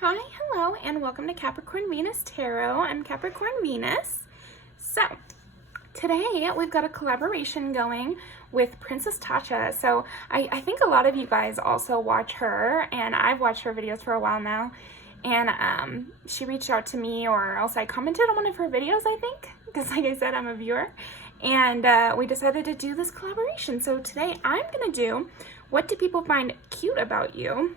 Hi, hello, and welcome to Capricorn Venus Tarot. I'm Capricorn Venus. So, today we've got a collaboration going with Princess Tasha. So, I think a lot of you guys also watch her, and I've watched her videos for a while now. And she reached out to me, or else I commented on one of her videos, I think, because like I said, I'm a viewer. And we decided to do this collaboration. So today I'm going to do What Do People Find Cute About You?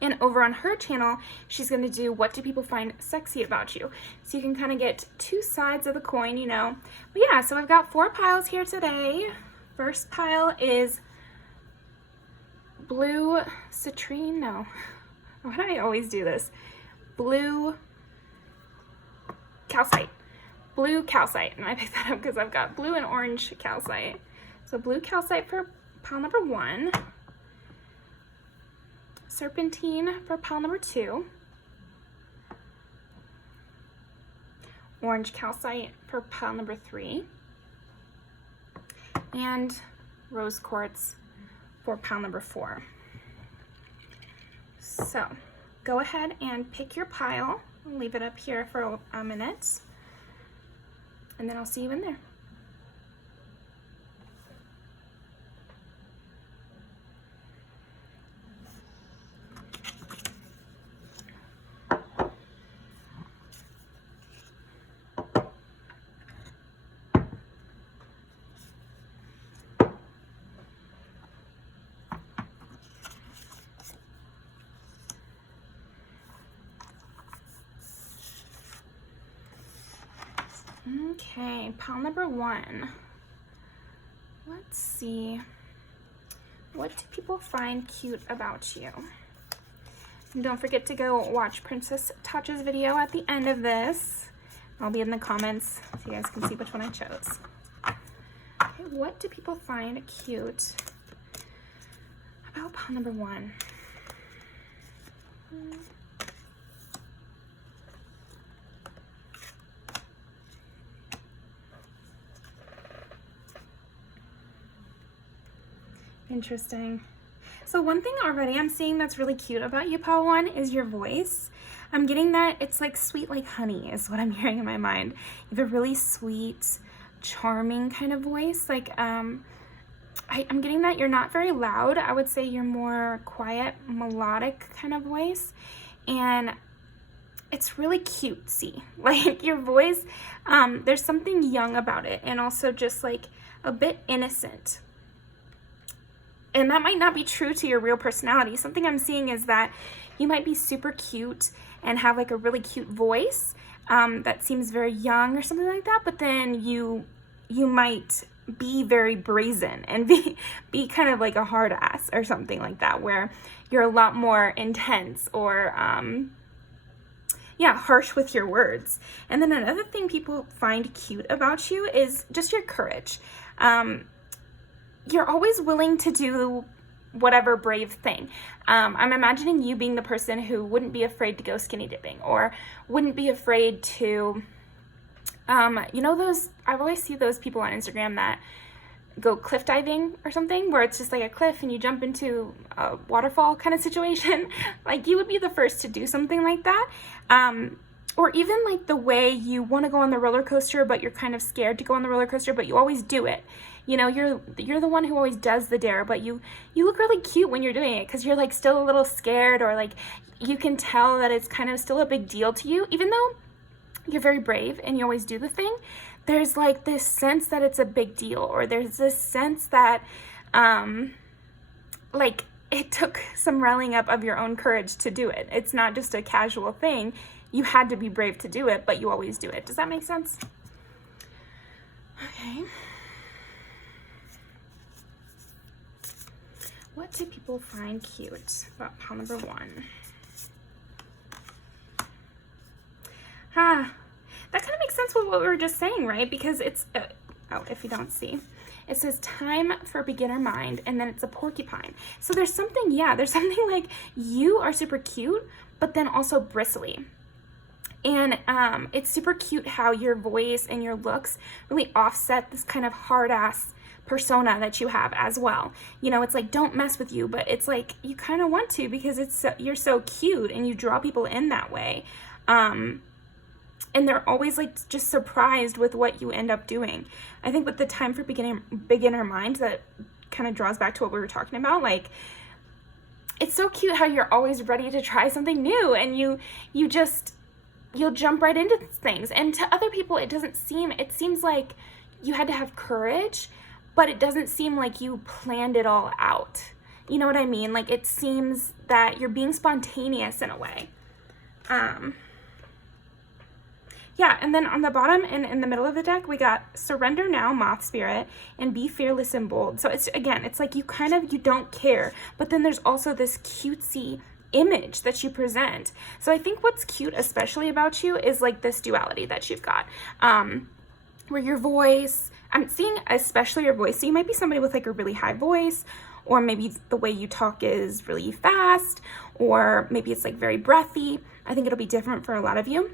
And over on her channel, she's going to do What Do People Find Sexy About You? So you can kind of get two sides of the coin, you know. But yeah, so I've got 4 piles here today. First pile is blue citrine. No. Why do I always do this? Blue calcite. Blue calcite. And I picked that up because I've got blue and orange calcite. So blue calcite for pile number 1. Serpentine for pile number 2, orange calcite for pile number 3, and rose quartz for pile number 4. So go ahead and pick your pile, leave it up here for a minute, and then I'll see you in there. Okay, pile number 1. Let's see. What do people find cute about you? And don't forget to go watch Princess Tasha's video at the end of this. I'll be in the comments so you guys can see which one I chose. Okay, what do people find cute about pile number 1? Interesting. So one thing already I'm seeing that's really cute about you, pile 1, is your voice. I'm getting that it's like sweet like honey is what I'm hearing in my mind. You have a really sweet, charming kind of voice. Like I'm getting that you're not very loud. I would say you're more quiet, melodic kind of voice. And it's really cutesy. Like your voice, there's something young about it, and also just like a bit innocent. And that might not be true to your real personality. Something I'm seeing is that you might be super cute and have like a really cute voice that seems very young or something like that, but then you might be very brazen and be kind of like a hard ass or something like that, where you're a lot more intense or harsh with your words. And then another thing people find cute about you is just your courage. You're always willing to do whatever brave thing. I'm imagining you being the person who wouldn't be afraid to go skinny dipping, or wouldn't be afraid to, you know those, I always see those people on Instagram that go cliff diving or something, where it's just like a cliff and you jump into a waterfall kind of situation. Like you would be the first to do something like that. Or even like the way you want to go on the roller coaster, but you're kind of scared to go on the roller coaster, but you always do it. You know, you're the one who always does the dare, but you look really cute when you're doing it, because you're like still a little scared, or like you can tell that it's kind of still a big deal to you, even though you're very brave and you always do the thing. There's like this sense that it's a big deal, or there's this sense that like it took some rallying up of your own courage to do it. It's not just a casual thing. You had to be brave to do it, but you always do it. Does that make sense? Okay. What do people find cute about pile number 1? That kind of makes sense with what we were just saying, right? Because it's, if you don't see, it says time for beginner mind, and then it's a porcupine. So there's something like you are super cute, but then also bristly. And it's super cute how your voice and your looks really offset this kind of hard ass persona that you have as well. You know, it's like, don't mess with you, but it's like you kind of want to, because you're so cute and you draw people in that way. And they're always like just surprised with what you end up doing. I think with the time for beginner mind, that kind of draws back to what we were talking about. Like, it's so cute how you're always ready to try something new, and you'll jump right into things. And to other people, it seems like you had to have courage, but it doesn't seem like you planned it all out. You know what I mean? Like, it seems that you're being spontaneous in a way. Yeah, and then on the bottom and in the middle of the deck, we got Surrender Now, Moth Spirit, and Be Fearless and Bold. So it's like you don't care, but then there's also this cutesy image that you present. So I think what's cute especially about you is like this duality that you've got, where your voice, I'm seeing especially your voice. So you might be somebody with like a really high voice, or maybe the way you talk is really fast, or maybe it's like very breathy. I think it'll be different for a lot of you.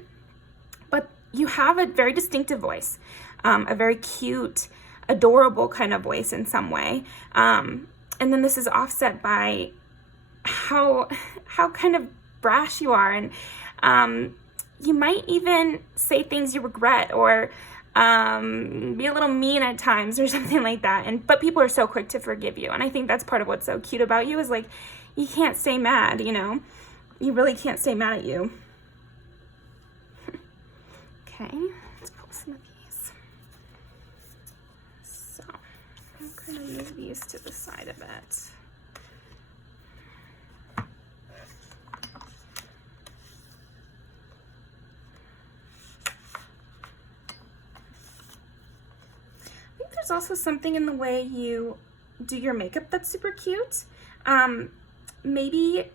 But you have a very distinctive voice, a very cute, adorable kind of voice in some way. And then this is offset by how kind of brash you are. And you might even say things you regret, or be a little mean at times or something like that. But people are so quick to forgive you. And I think that's part of what's so cute about you, is like, you can't stay mad, you know? You really can't stay mad at you. Okay, let's pull some of these. So, I'm going to move these to the side a bit. I think there's also something in the way you do your makeup that's super cute. Maybe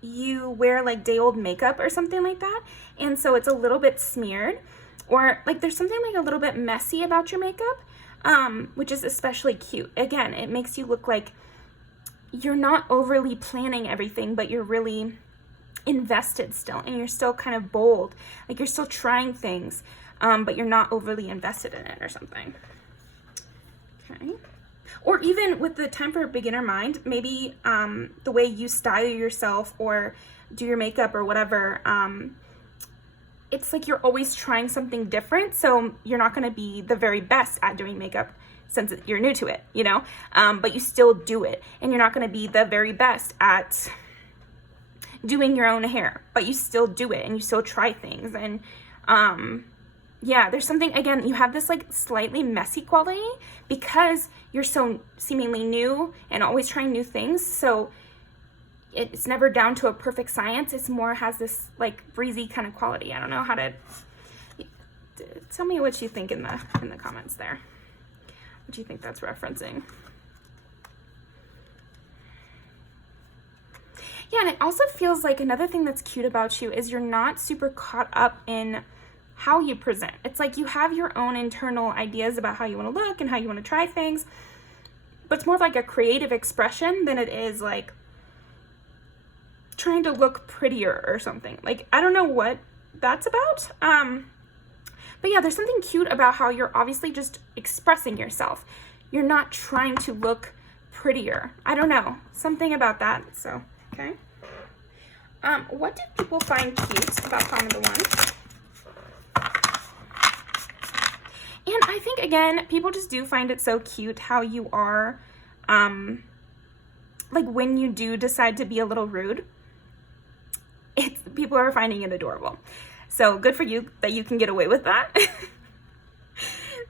you wear like day-old makeup or something like that, and so it's a little bit smeared, or like there's something like a little bit messy about your makeup, which is especially cute. Again, it makes you look like you're not overly planning everything, but you're really invested still, and you're still kind of bold, like you're still trying things, but you're not overly invested in it or something. Okay. Or even with the time for beginner mind, maybe the way you style yourself or do your makeup or whatever, it's like you're always trying something different. So you're not going to be the very best at doing makeup since you're new to it, you know, but you still do it. And you're not going to be the very best at doing your own hair, but you still do it and you still try things. And yeah, there's something, again, you have this like slightly messy quality because you're so seemingly new and always trying new things. So it's never down to a perfect science. It's more has this like breezy kind of quality. I don't know how to, tell me what you think in the comments there. What do you think that's referencing? Yeah, and it also feels like another thing that's cute about you is you're not super caught up in how you present. It's like you have your own internal ideas about how you want to look and how you want to try things, but it's more like a creative expression than it is like trying to look prettier or something. Like, I don't know what that's about. But yeah, there's something cute about how you're obviously just expressing yourself. You're not trying to look prettier. I don't know, something about that. So, okay. What did people find cute about pile number one? And I think, again, people just do find it so cute how you are, like when you do decide to be a little rude, people are finding it adorable. So good for you that you can get away with that.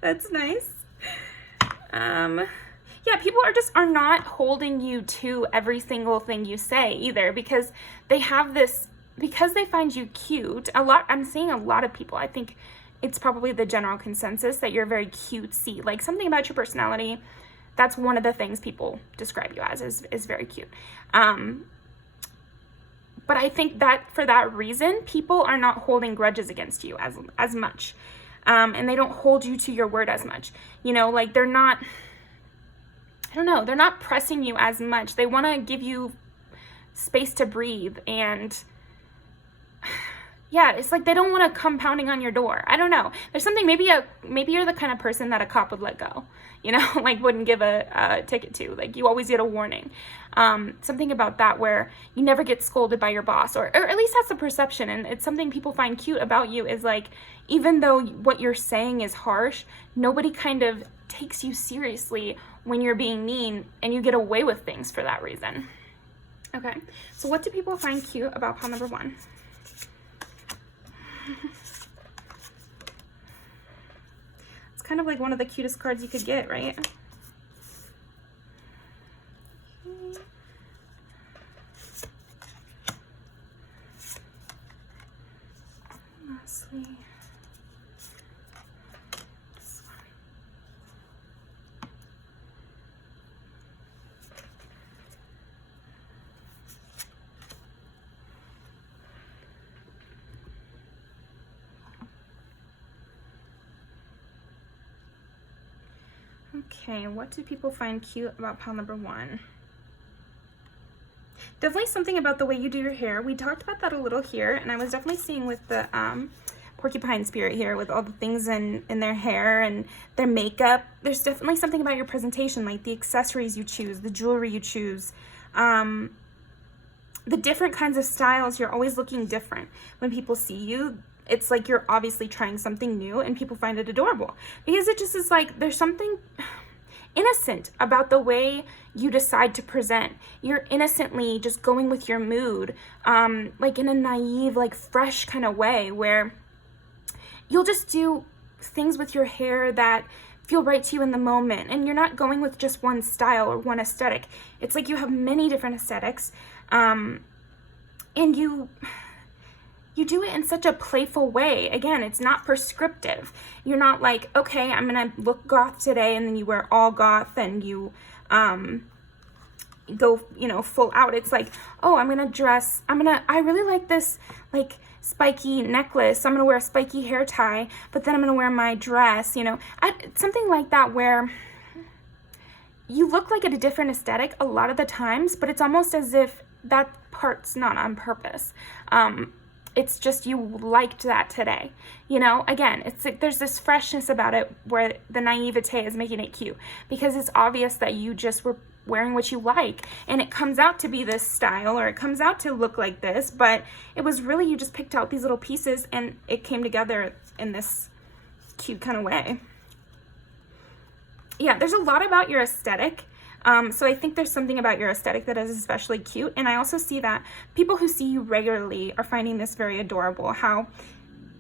That's nice. Yeah, people are not holding you to every single thing you say either, because they have this, because they find you cute. I'm seeing a lot of people, I think it's probably the general consensus that you're very cutesy. Like something about your personality, that's one of the things people describe you as is very cute. But I think that for that reason, people are not holding grudges against you as much. And they don't hold you to your word as much. You know, like they're not, I don't know, they're not pressing you as much. They want to give you space to breathe and Yeah, it's like they don't want to come pounding on your door. I don't know. There's something, maybe you're the kind of person that a cop would let go, you know, like wouldn't give a ticket to. Like you always get a warning. Something about that where you never get scolded by your boss, or at least that's the perception. And it's something people find cute about you is like, even though what you're saying is harsh, nobody kind of takes you seriously when you're being mean, and you get away with things for that reason. Okay, so what do people find cute about pile number 1? It's kind of like one of the cutest cards you could get, right? Lastly, this one. Okay, what do people find cute about pile number 1? Definitely something about the way you do your hair. We talked about that a little here, and I was definitely seeing with the porcupine spirit here with all the things in their hair and their makeup. There's definitely something about your presentation, like the accessories you choose, the jewelry you choose, the different kinds of styles. You're always looking different. When people see you, it's like you're obviously trying something new, and people find it adorable because it just is like there's something innocent about the way you decide to present. You're innocently just going with your mood, like in a naive, like fresh kind of way where you'll just do things with your hair that feel right to you in the moment, and you're not going with just one style or one aesthetic. It's like you have many different aesthetics, and you do it in such a playful way. Again, it's not prescriptive. You're not like, okay, I'm gonna look goth today, and then you wear all goth and you go, you know, full out. It's like, oh, I really like this like spiky necklace, so I'm gonna wear a spiky hair tie, but then I'm gonna wear my dress, you know, something like that where you look like a different aesthetic a lot of the times, but it's almost as if that part's not on purpose. It's just you liked that today, you know. Again, it's like there's this freshness about it where the naivete is making it cute because it's obvious that you just were wearing what you like, and it comes out to be this style, or it comes out to look like this, but it was really you just picked out these little pieces and it came together in this cute kind of way. Yeah, there's a lot about your aesthetic. So I think there's something about your aesthetic that is especially cute. And I also see that people who see you regularly are finding this very adorable, how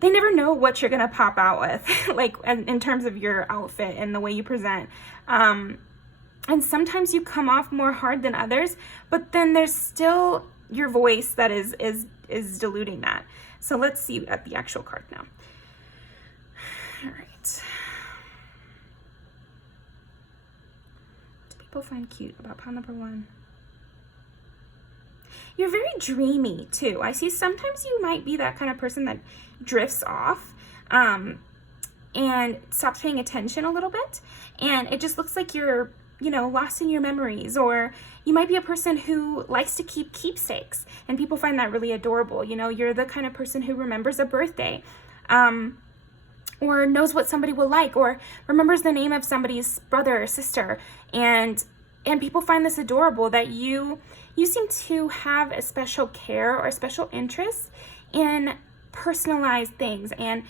they never know what you're going to pop out with, like in terms of your outfit and the way you present. And sometimes you come off more hard than others, but then there's still your voice that is diluting that. So let's see at the actual card now. All right. People find cute about pile number 1. You're very dreamy too. I see sometimes you might be that kind of person that drifts off and stops paying attention a little bit, and it just looks like you're, you know, lost in your memories. Or you might be a person who likes to keep keepsakes, and people find that really adorable. You know, you're the kind of person who remembers a birthday, or knows what somebody will like, or remembers the name of somebody's brother or sister, and people find this adorable that you seem to have a special care or a special interest in personalized things and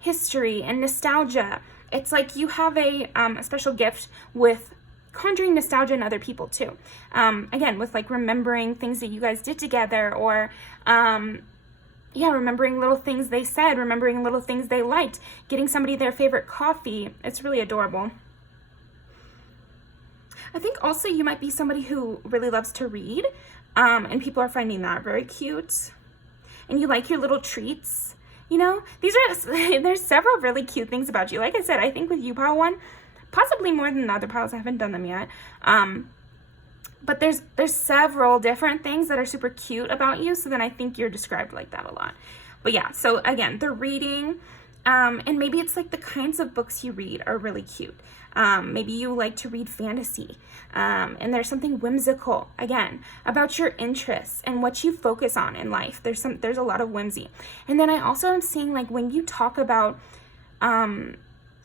history and nostalgia. It's like you have a special gift with conjuring nostalgia in other people too. Again, with like remembering things that you guys did together, or remembering little things they said, remembering little things they liked, getting somebody their favorite coffee. It's really adorable. I think also you might be somebody who really loves to read, and people are finding that very cute. And you like your little treats. You know, there's several really cute things about you. Like I said, I think with you, pile 1, possibly more than the other piles. I haven't done them yet. But there's several different things that are super cute about you, so then I think you're described like that a lot. But yeah, so again, the reading, And maybe it's like the kinds of books you read are really cute. Maybe you like to read fantasy, and there's something whimsical, again, about your interests and what you focus on in life. There's a lot of whimsy. And then I also am seeing, like, when you talk about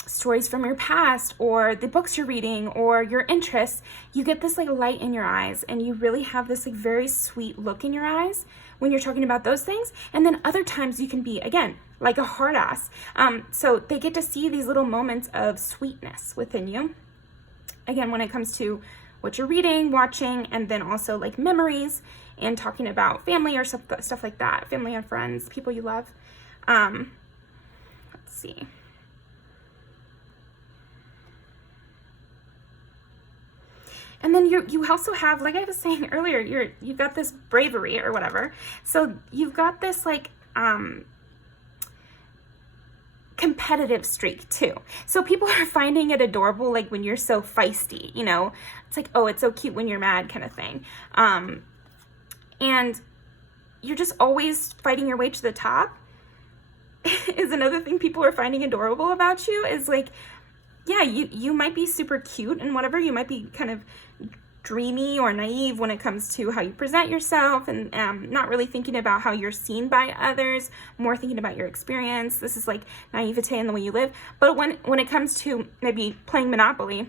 stories from your past or the books you're reading or your interests, you get this like light in your eyes, and you really have this like very sweet look in your eyes when you're talking about those things. And then other times you can be, again, like a hard ass. So they get to see these little moments of sweetness within you. Again, when it comes to what you're reading, watching, and then also like memories and talking about family or stuff like that, family and friends, people you love. Let's see. And then you also have, like I was saying earlier, you've got this bravery or whatever. So you've got this like competitive streak too. So people are finding it adorable, like when you're so feisty, you know, it's like, oh, it's so cute when you're mad kind of thing. And you're just always fighting your way to the top is another thing people are finding adorable about you, is like, yeah, you might be super cute and whatever, you might be kind of dreamy or naive when it comes to how you present yourself, and not really thinking about how you're seen by others, more thinking about your experience. This is like naivete in the way you live. But when it comes to maybe playing Monopoly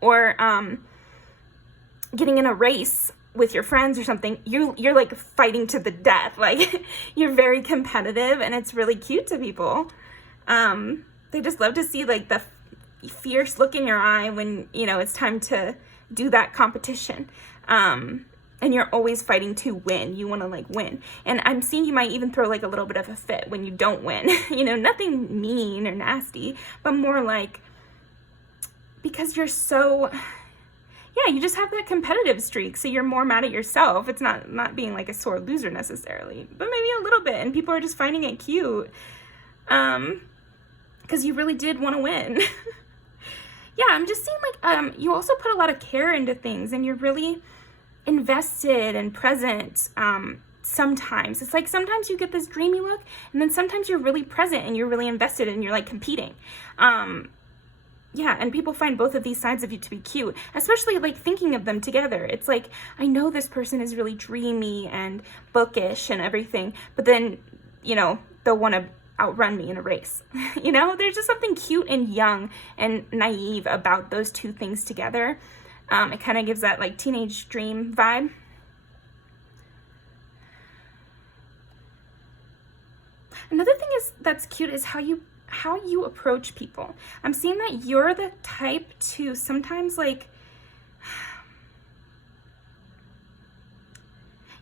or getting in a race with your friends or something, you're like fighting to the death. Like you're very competitive, and it's really cute to people. They just love to see like the fierce look in your eye when, you know, it's time to do that competition. And you're always fighting to win. You want to like win. And I'm seeing you might even throw like a little bit of a fit when you don't win. You know, nothing mean or nasty, but more like because you're so, yeah, you just have that competitive streak. So you're more mad at yourself. It's not being like a sore loser necessarily, but maybe a little bit. And people are just finding it cute. Because you really did want to win. Yeah, I'm just seeing like you also put a lot of care into things, and you're really invested and present. Sometimes it's like sometimes you get this dreamy look, and then sometimes you're really present and you're really invested and you're like competing. Yeah, and people find both of these sides of you to be cute, especially like thinking of them together. It's like, I know this person is really dreamy and bookish and everything, but then, you know, they'll want to outrun me in a race. You know, there's just something cute and young and naive about those two things together. It kind of gives that like teenage dream vibe. Another thing that's cute is how you approach people. I'm seeing that you're the type to sometimes like,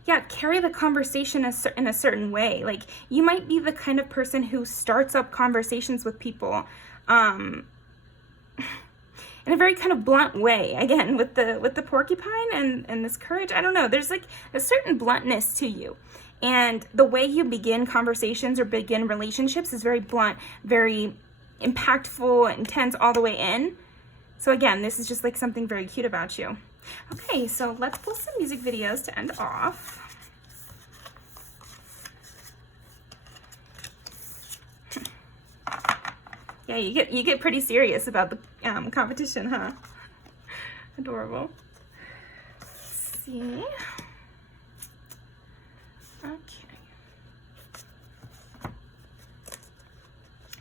yeah, carry the conversation in a certain way. Like you might be the kind of person who starts up conversations with people in a very kind of blunt way. Again, with the porcupine and this courage, I don't know, there's like a certain bluntness to you. And the way you begin conversations or begin relationships is very blunt, very impactful, intense all the way in. So again, this is just like something very cute about you. Okay, so let's pull some music videos to end off. Yeah, you get pretty serious about the competition, huh? Adorable. Let's see. Okay.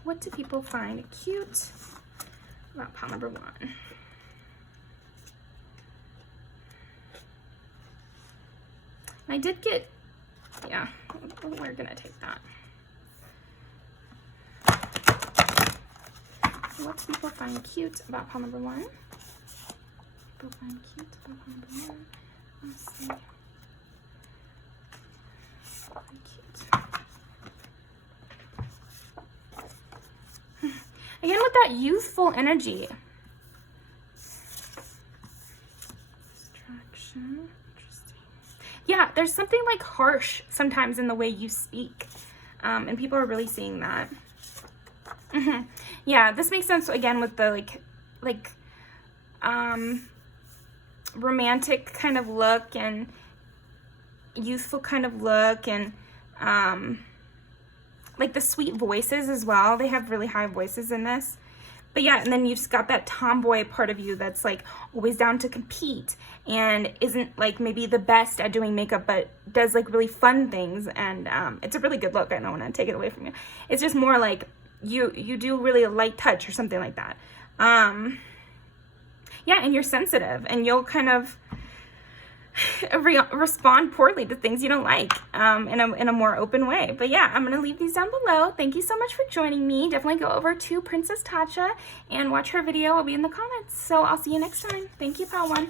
What do people find cute about pile number 1? I did get, yeah, we're gonna take that. What do people find cute about pile number 1? People find cute about pile number 1. Let's see. Cute. Again, with that youthful energy. Distraction. Yeah, there's something like harsh sometimes in the way you speak, and people are really seeing that. Yeah, this makes sense again with the like romantic kind of look and youthful kind of look, and like the sweet voices as well. They have really high voices in this. But yeah, and then you've just got that tomboy part of you that's like always down to compete and isn't like maybe the best at doing makeup, but does like really fun things. And it's a really good look. I don't want to take it away from you. It's just more like you do really a light touch or something like that. Yeah, and you're sensitive, and you'll kind of respond poorly to things you don't like in a more open way. But yeah, I'm gonna leave these down below. Thank you so much for joining me. Definitely go over to Princess Tatcha and watch her video. It'll be in the comments. So I'll see you next time. Thank you, Pal One.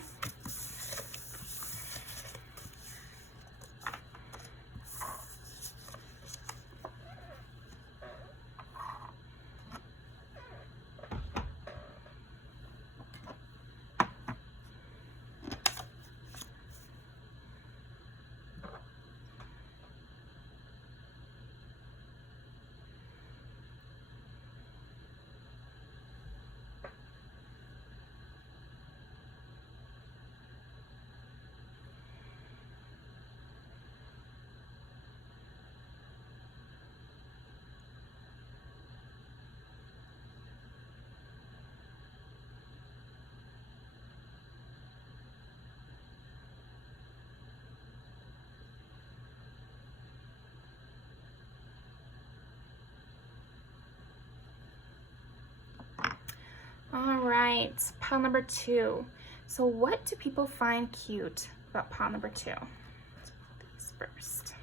All right, pile number 2. So what do people find cute about pile number 2? Let's put these first.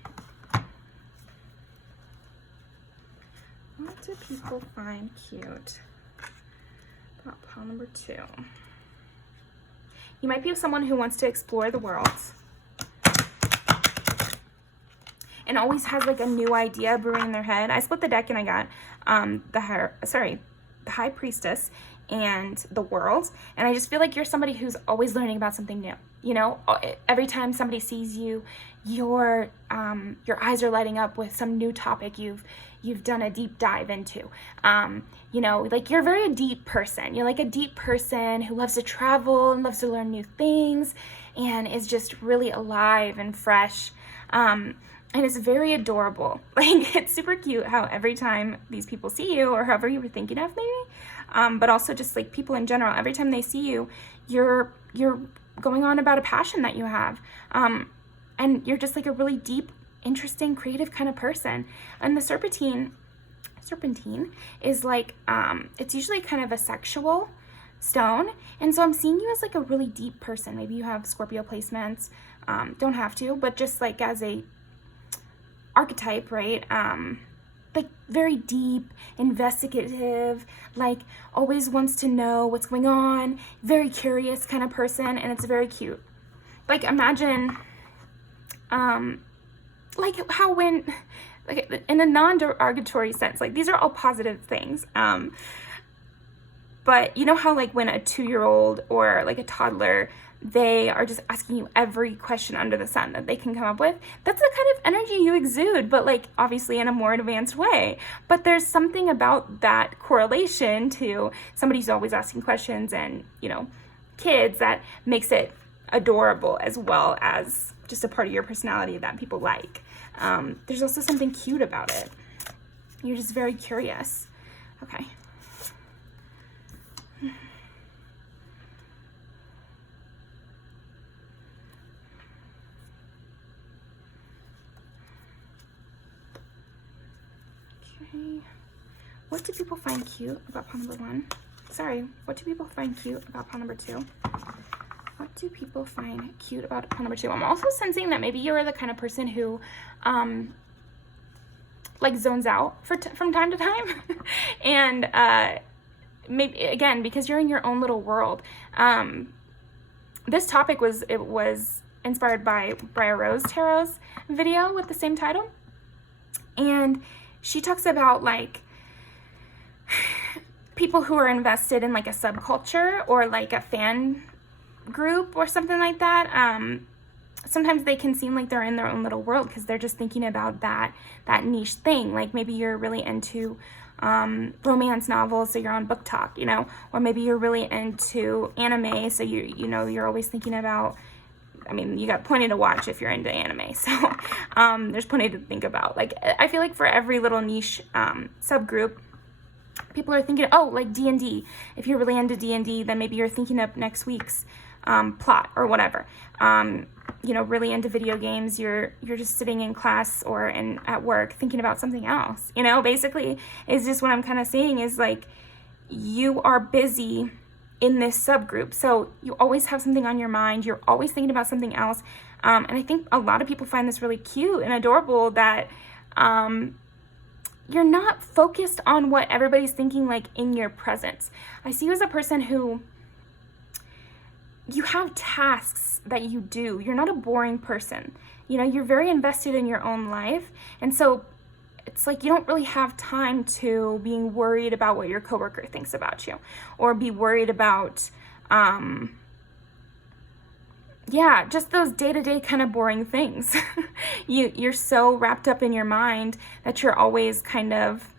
What do people find cute about pile number 2? You might be someone who wants to explore the world and always has like a new idea brewing in their head. I split the deck and I got the High Priestess and the World, and I just feel like you're somebody who's always learning about something new. You know, every time somebody sees you, your eyes are lighting up with some new topic you've done a deep dive into. You know, like you're a very deep person. You're like a deep person who loves to travel and loves to learn new things and is just really alive and fresh. And it's very adorable. Like, it's super cute how every time these people see you, or however you were thinking of maybe, but also just like people in general, every time they see you, you're going on about a passion that you have. And you're just like a really deep, interesting, creative kind of person. And the serpentine is like, it's usually kind of a sexual stone. And so I'm seeing you as like a really deep person. Maybe you have Scorpio placements, don't have to, but just like as a archetype, right? Like very deep, investigative, like always wants to know what's going on, very curious kind of person, and it's very cute. Like imagine, like how when, like in a non-derogatory sense, like these are all positive things. But you know how like when a 2-year-old or like a toddler, they are just asking you every question under the sun that they can come up with. That's the kind of energy you exude, but like obviously in a more advanced way. But there's something about that correlation to somebody who's always asking questions and, you know, kids that makes it adorable as well as just a part of your personality that people like. There's also something cute about it. You're just very curious. Okay. What do people find cute about pile number 1? Sorry, what do people find cute about pile number 2? What do people find cute about pile number 2? I'm also sensing that maybe you're the kind of person who, like zones out from time to time. And maybe, again, because you're in your own little world. This topic was inspired by Briar Rose Tarot's video with the same title. And she talks about like people who are invested in like a subculture or like a fan group or something like that. Sometimes they can seem like they're in their own little world because they're just thinking about that niche thing. Like maybe you're really into romance novels, so you're on Book Talk, you know, or maybe you're really into anime, so you're always thinking about I mean, you got plenty to watch if you're into anime. So there's plenty to think about. Like, I feel like for every little niche subgroup, people are thinking, oh, like D&D. If you're really into D&D, then maybe you're thinking of next week's plot or whatever. You know, really into video games, you're just sitting in class or at work thinking about something else. You know, basically, is just what I'm kind of saying is like, you are busy in this subgroup, so you always have something on your mind. You're always thinking about something else, and I think a lot of people find this really cute and adorable that you're not focused on what everybody's thinking, like in your presence. I see you as a person who, you have tasks that you do. You're not a boring person. You know, you're very invested in your own life, and so it's like you don't really have time to being worried about what your coworker thinks about you, or be worried about, just those day-to-day kind of boring things. You're so wrapped up in your mind that you're always kind of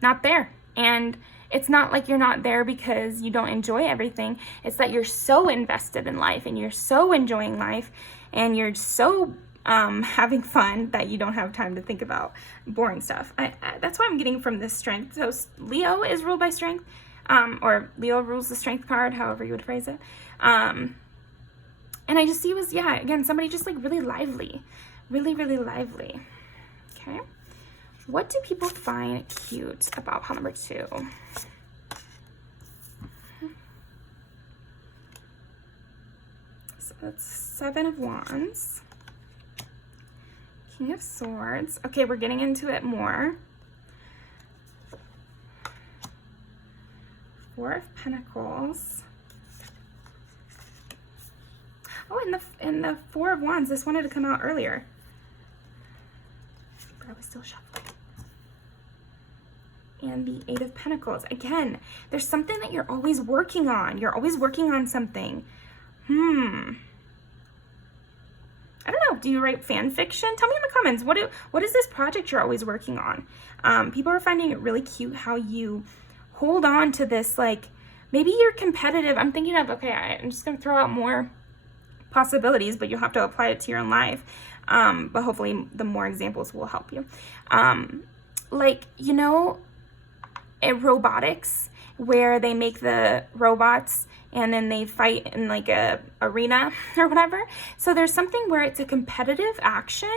not there. And it's not like you're not there because you don't enjoy everything. It's that you're so invested in life and you're so enjoying life and you're so having fun that you don't have time to think about boring stuff. That's what I'm getting from this strength. So Leo is ruled by strength, or Leo rules the strength card, however you would phrase it. And I just see you as, again, somebody just like really lively, really, really lively. Okay. What do people find cute about pile number 2? So that's 7 of Wands. King of Swords. Okay, we're getting into it more. 4 of Pentacles. Oh, and the 4 of Wands. This wanted to come out earlier, but I was still shuffling. And the 8 of Pentacles. Again, there's something that you're always working on. You're always working on something. I don't know. Do you write fan fiction? Tell me in the comments. What is this project you're always working on? People are finding it really cute how you hold on to this, like, maybe you're competitive. I'm thinking of, okay, I'm just going to throw out more possibilities, but you'll have to apply it to your own life. But hopefully the more examples will help you. Like, you know, in robotics, where they make the robots and then they fight in like a arena or whatever. So there's something where it's a competitive action.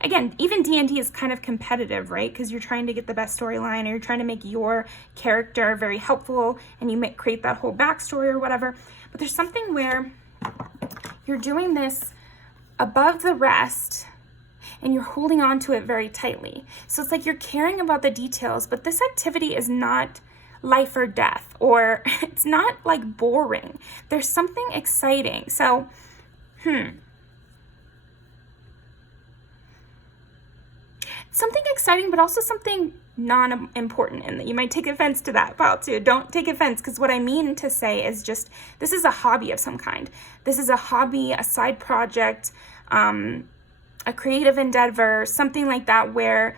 Again, even D&D is kind of competitive, right? Because you're trying to get the best storyline, or you're trying to make your character very helpful, and you create that whole backstory or whatever. But there's something where you're doing this above the rest, and you're holding on to it very tightly. So it's like you're caring about the details, but this activity is not life or death, or it's not like boring. There's something exciting. So, something exciting, but also something non-important, and you might take offense to that pile too. Don't take offense, because what I mean to say is just, this is a hobby of some kind. This is a hobby, a side project, a creative endeavor, something like that, where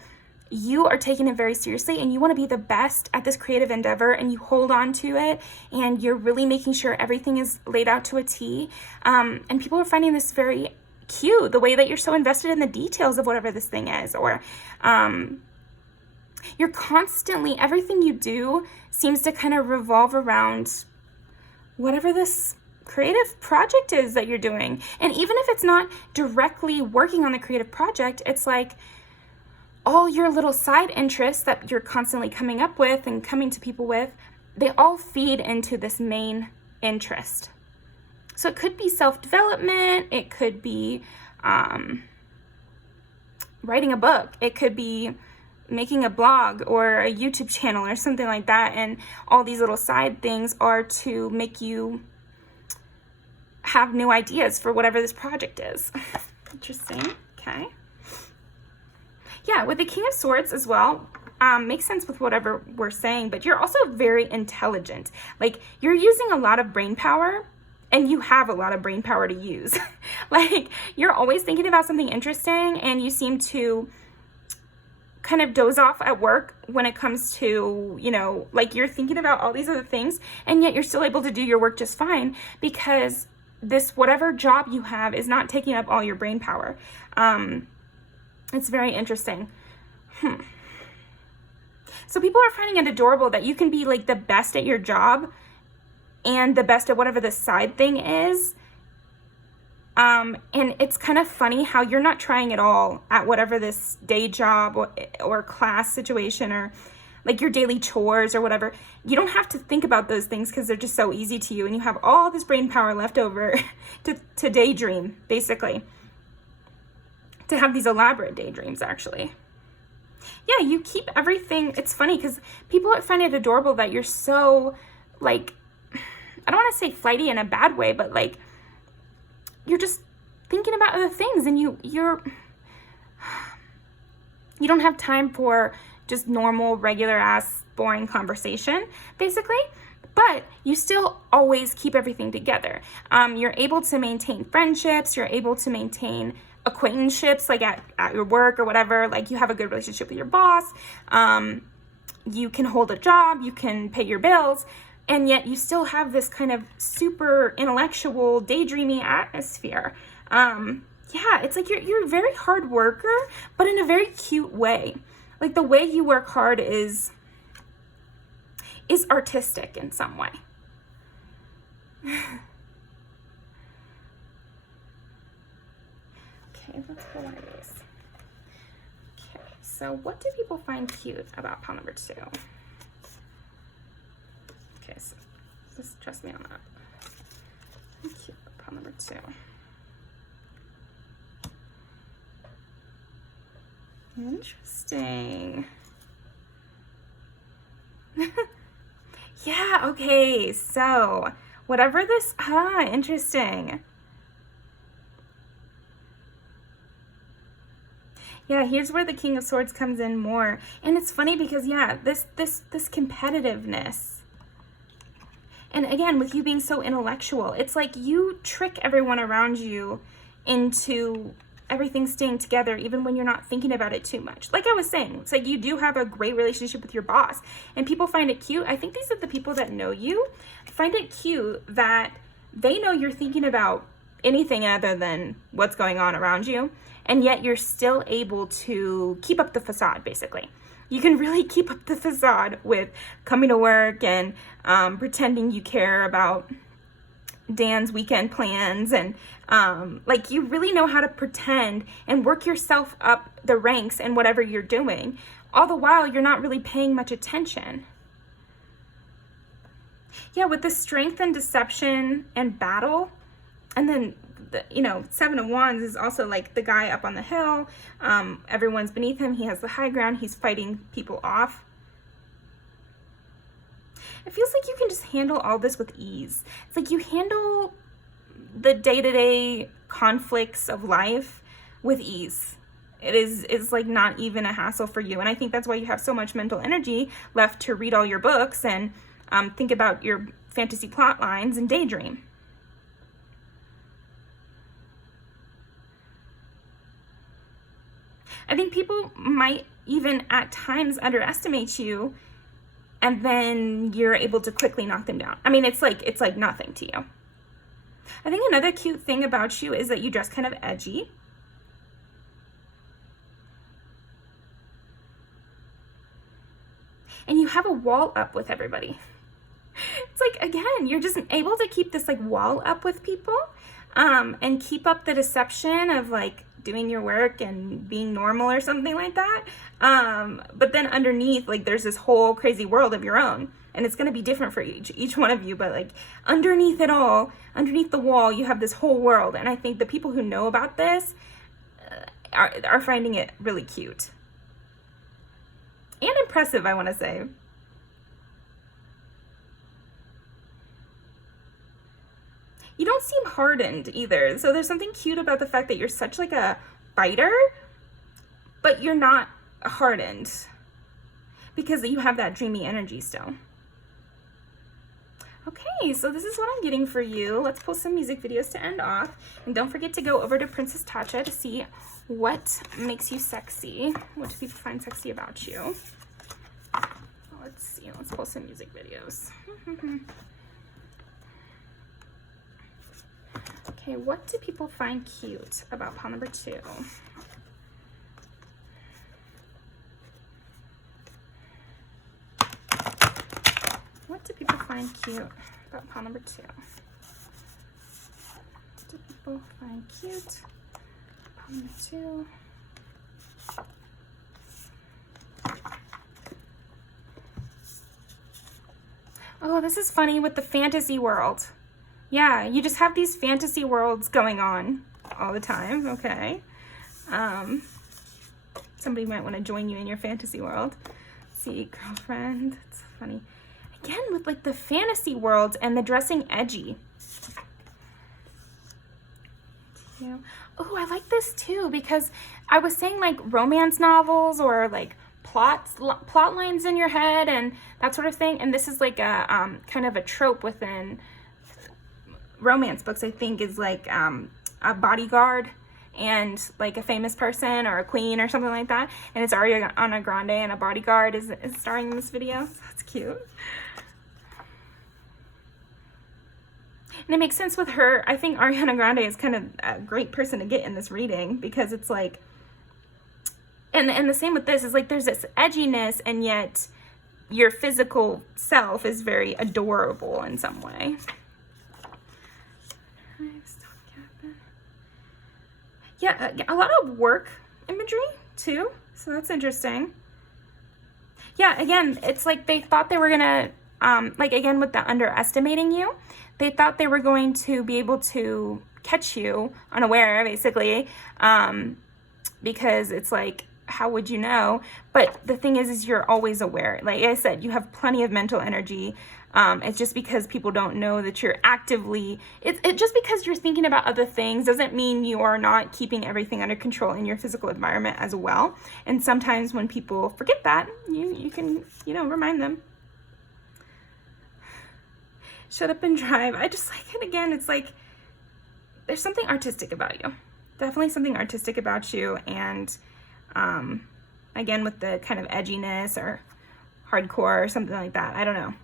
you are taking it very seriously and you want to be the best at this creative endeavor, and you hold on to it, and you're really making sure everything is laid out to a T. And people are finding this very cute, the way that you're so invested in the details of whatever this thing is, or you're constantly, everything you do seems to kind of revolve around whatever this creative project is that you're doing. And even if it's not directly working on the creative project, it's like all your little side interests that you're constantly coming up with and coming to people with, they all feed into this main interest. So it could be self-development, it could be writing a book, it could be making a blog or a YouTube channel or something like that, and all these little side things are to make you have new ideas for whatever this project is. Interesting. Okay. Yeah, with the King of Swords as well, makes sense with whatever we're saying, but you're also very intelligent. Like, you're using a lot of brain power, and you have a lot of brain power to use. Like, you're always thinking about something interesting, and you seem to kind of doze off at work when it comes to, you know, like, you're thinking about all these other things, and yet you're still able to do your work just fine, because this whatever job you have is not taking up all your brain power. It's very interesting. So people are finding it adorable that you can be like the best at your job and the best at whatever the side thing is. And it's kind of funny how you're not trying at all at whatever this day job or class situation or like your daily chores or whatever. You don't have to think about those things because they're just so easy to you, and you have all this brain power left over to daydream, basically. To have these elaborate daydreams, actually. Yeah, you keep everything. It's funny because people find it adorable that you're so, like, I don't want to say flighty in a bad way, but like, you're just thinking about other things, and you don't have time for just normal, regular ass, boring conversation, basically. But you still always keep everything together. You're able to maintain friendships. You're able to maintain acquaintanceships, like at your work or whatever. Like, you have a good relationship with your boss. You can hold a job. You can pay your bills. And yet you still have this kind of super intellectual, daydreamy atmosphere. Yeah, it's like you're a very hard worker, but in a very cute way. Like, the way you work hard is artistic in some way. Okay, let's go on these. Okay, so what do people find cute about pile number 2? Okay, so just trust me on that. Cute, pile number 2. Interesting. Yeah, okay, so whatever this, interesting. Yeah, here's where the King of Swords comes in more. And it's funny because, yeah, this competitiveness. And again, with you being so intellectual, it's like you trick everyone around you into everything staying together even when you're not thinking about it too much. Like I was saying, it's like you do have a great relationship with your boss and people find it cute. I think these are the people that know you find it cute that they know you're thinking about anything other than what's going on around you, and yet you're still able to keep up the facade, basically. You can really keep up the facade with coming to work and pretending you care about Dan's weekend plans, and like you really know how to pretend and work yourself up the ranks in whatever you're doing. All the while, you're not really paying much attention. Yeah, with the strength and deception and battle, and then the, 7 of Wands is also like the guy up on the hill. Everyone's beneath him. He has the high ground. He's fighting people off. It feels like you can just handle all this with ease. It's like you handle the day-to-day conflicts of life with ease. It's like not even a hassle for you. And I think that's why you have so much mental energy left to read all your books and think about your fantasy plot lines and daydream. I think people might even at times underestimate you, and then you're able to quickly knock them down. I mean, it's like nothing to you. I think another cute thing about you is that you dress kind of edgy. And you have a wall up with everybody. It's like, again, you're just able to keep this like wall up with people, and keep up the deception of like doing your work and being normal or something like that. But then underneath, like there's this whole crazy world of your own, and it's going to be different for each one of you. But like underneath it all, underneath the wall, you have this whole world. And I think the people who know about this are finding it really cute and impressive, I want to say. You don't seem hardened either. So there's something cute about the fact that you're such like a fighter, but you're not hardened because you have that dreamy energy still. Okay, so this is what I'm getting for you. Let's pull some music videos to end off. And don't forget to go over to Princess Tatcha to see what makes you sexy. What do people find sexy about you? Let's see. Let's pull some music videos. Okay, what do people find cute about pile number 2? What do people find cute about pile number 2? What do people find cute? Pile number 2. Oh, this is funny with the fantasy world. Yeah, you just have these fantasy worlds going on all the time, okay? Somebody might want to join you in your fantasy world. Let's see, girlfriend, it's funny. Again, with like the fantasy world and the dressing edgy. Yeah. Oh, I like this too, because I was saying like romance novels or like plot lines in your head and that sort of thing, and this is like a kind of a trope within romance books, I think, is like a bodyguard and like a famous person or a queen or something like that, and it's Ariana Grande and a bodyguard is starring in this video. So that's cute. And it makes sense with her. I think Ariana Grande is kind of a great person to get in this reading, because it's like, and the same with this, is like there's this edginess, and yet your physical self is very adorable in some way. Yeah, a lot of work imagery too, so that's interesting. Yeah, again, it's like they thought they were gonna, like again with the underestimating you, they thought they were going to be able to catch you unaware, basically, because it's like, how would you know? But the thing is you're always aware. Like I said, you have plenty of mental energy. It's just because people don't know that you're actively, it just because you're thinking about other things doesn't mean you are not keeping everything under control in your physical environment as well. And sometimes when people forget that, you can, remind them. Shut up and drive. I just like it. Again, it's like there's something artistic about you. Definitely something artistic about you. And again, with the kind of edginess or hardcore or something like that. I don't know.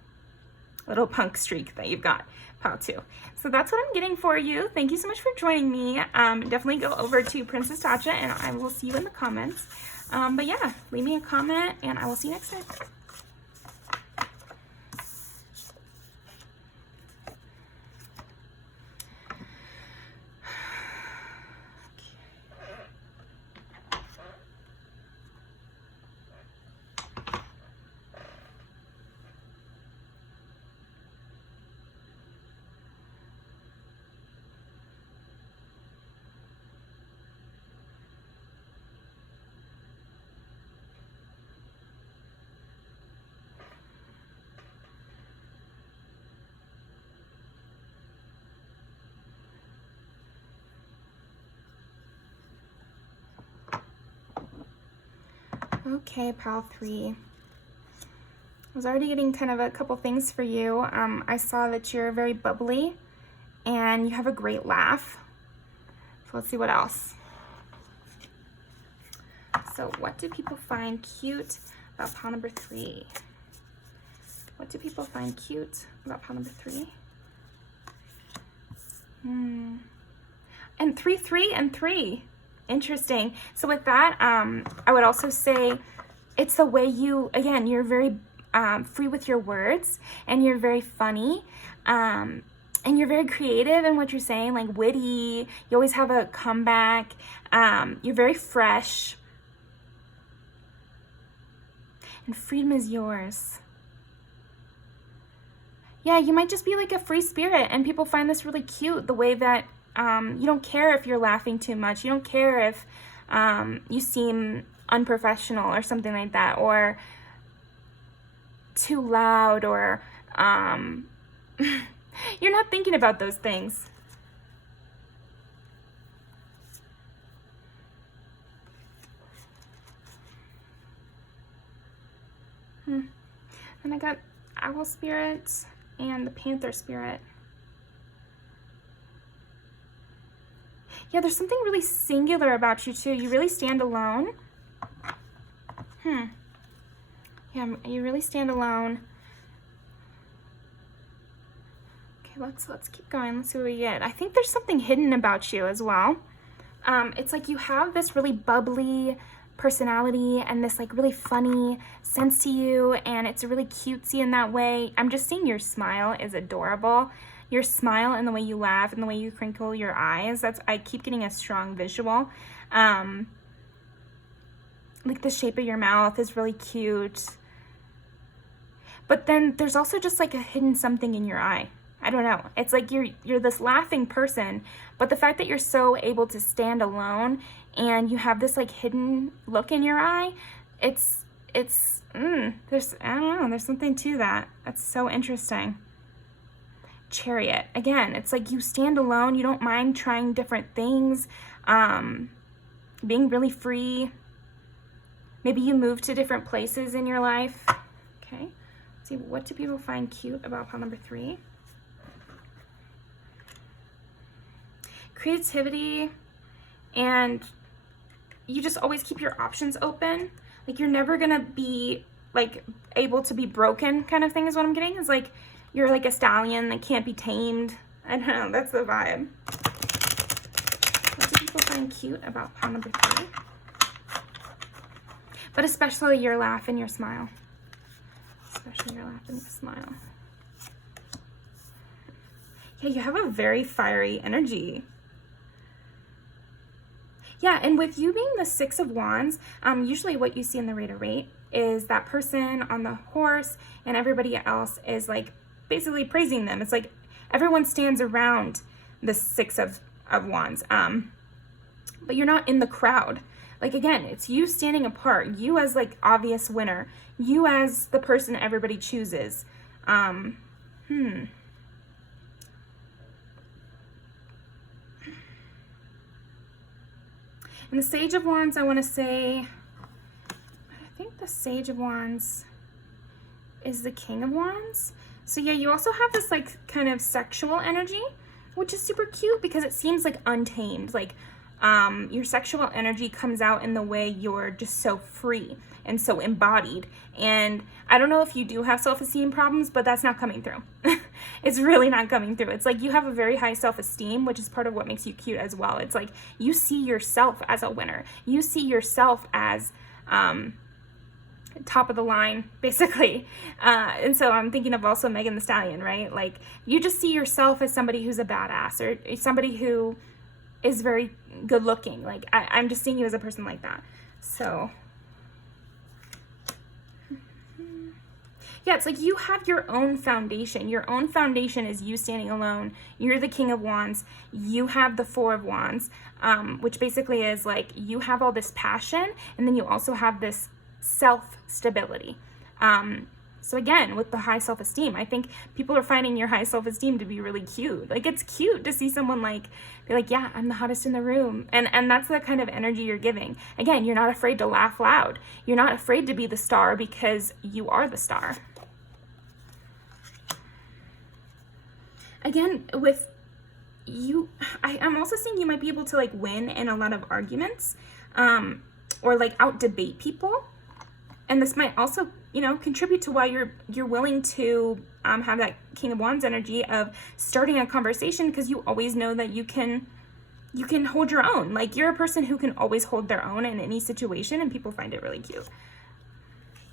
Little punk streak that you've got, pile 2. So that's what I'm getting for you. Thank you so much for joining me. Definitely go over to Princess Tasha, and I will see you in the comments. But yeah, leave me a comment, and I will see you next time. Okay, pile 3. I was already getting kind of a couple things for you. I saw that you're very bubbly and you have a great laugh. So let's see what else. So what do people find cute about pile number 3? What do people find cute about pile number 3? And 3, 3, and 3. Interesting. So with that, I would also say it's the way you, again, you're very free with your words, and you're very funny, and you're very creative in what you're saying, like witty. You always have a comeback. You're very fresh. And freedom is yours. Yeah, you might just be like a free spirit, and people find this really cute, the way that you don't care if you're laughing too much. You don't care if you seem unprofessional or something like that, or too loud, or you're not thinking about those things. And I got Owl Spirit and the Panther Spirit. Yeah, there's something really singular about you too. You really stand alone. Yeah, you really stand alone. Okay, let's keep going. Let's see what we get. I think there's something hidden about you as well. It's like you have this really bubbly personality and this like really funny sense to you, and it's really cutesy in that way. I'm just seeing your smile is adorable. Your smile and the way you laugh and the way you crinkle your eyes, I keep getting a strong visual. Like the shape of your mouth is really cute. But then there's also just like a hidden something in your eye. I don't know. It's like you're this laughing person, but the fact that you're so able to stand alone and you have this like hidden look in your eye, there's I don't know, there's something to that. That's so interesting. Chariot. Again, it's like you stand alone, you don't mind trying different things, being really free. Maybe you move to different places in your life. Okay. Let's see, what do people find cute about pile number 3? Creativity, and you just always keep your options open. Like you're never gonna be like able to be broken kind of thing is what I'm getting. It's like you're like a stallion that can't be tamed. I don't know, that's the vibe. What do people find cute about pile number 3? But especially your laugh and your smile. Especially your laugh and your smile. Yeah, you have a very fiery energy. Yeah, and with you being the 6 of Wands, usually what you see in the rate is that person on the horse and everybody else is like basically praising them. It's like everyone stands around the 6 of Wands, but you're not in the crowd. Like again, it's you standing apart, you as like obvious winner, you as the person everybody chooses. And the Sage of Wands, I want to say, I think the Sage of Wands is the King of Wands. So yeah, you also have this like kind of sexual energy, which is super cute because it seems like untamed. Like your sexual energy comes out in the way you're just so free and so embodied. And I don't know if you do have self-esteem problems, but that's not coming through. It's really not coming through. It's like you have a very high self-esteem, which is part of what makes you cute as well. It's like you see yourself as a winner. You see yourself as top of the line, basically. And so I'm thinking of also Megan Thee Stallion, right? Like you just see yourself as somebody who's a badass or somebody who is very good looking. Like I'm just seeing you as a person like that. So yeah, it's like you have your own foundation. Your own foundation is you standing alone. You're the King of Wands. You have the 4 of Wands, which basically is like you have all this passion, and then you also have this self-stability. So again, with the high self-esteem, I think people are finding your high self-esteem to be really cute. Like it's cute to see someone like be like, yeah, I'm the hottest in the room. And that's the kind of energy you're giving. Again, you're not afraid to laugh loud. You're not afraid to be the star because you are the star. Again, with you, I'm also seeing you might be able to like win in a lot of arguments, or like out debate people. And this might also, you know, contribute to why you're willing to have that King of Wands energy of starting a conversation, because you always know that you can hold your own. Like you're a person who can always hold their own in any situation, and people find it really cute.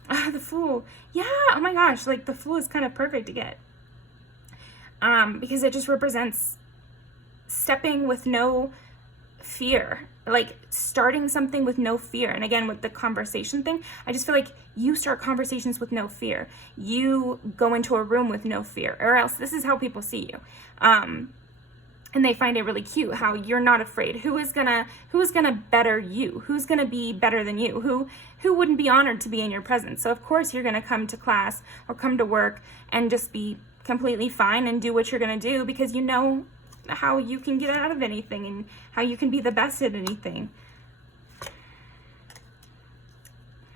The Fool. Yeah, oh my gosh, like the Fool is kind of perfect to get. Because it just represents stepping with no fear, like starting something with no fear. And again, with the conversation thing, I just feel like you start conversations with no fear. You go into a room with no fear, or else this is how people see you. And they find it really cute how you're not afraid. Who is gonna better you? Who's gonna be better than you? Who wouldn't be honored to be in your presence? So of course you're gonna come to class or come to work and just be completely fine and do what you're gonna do, because you know how you can get out of anything and how you can be the best at anything.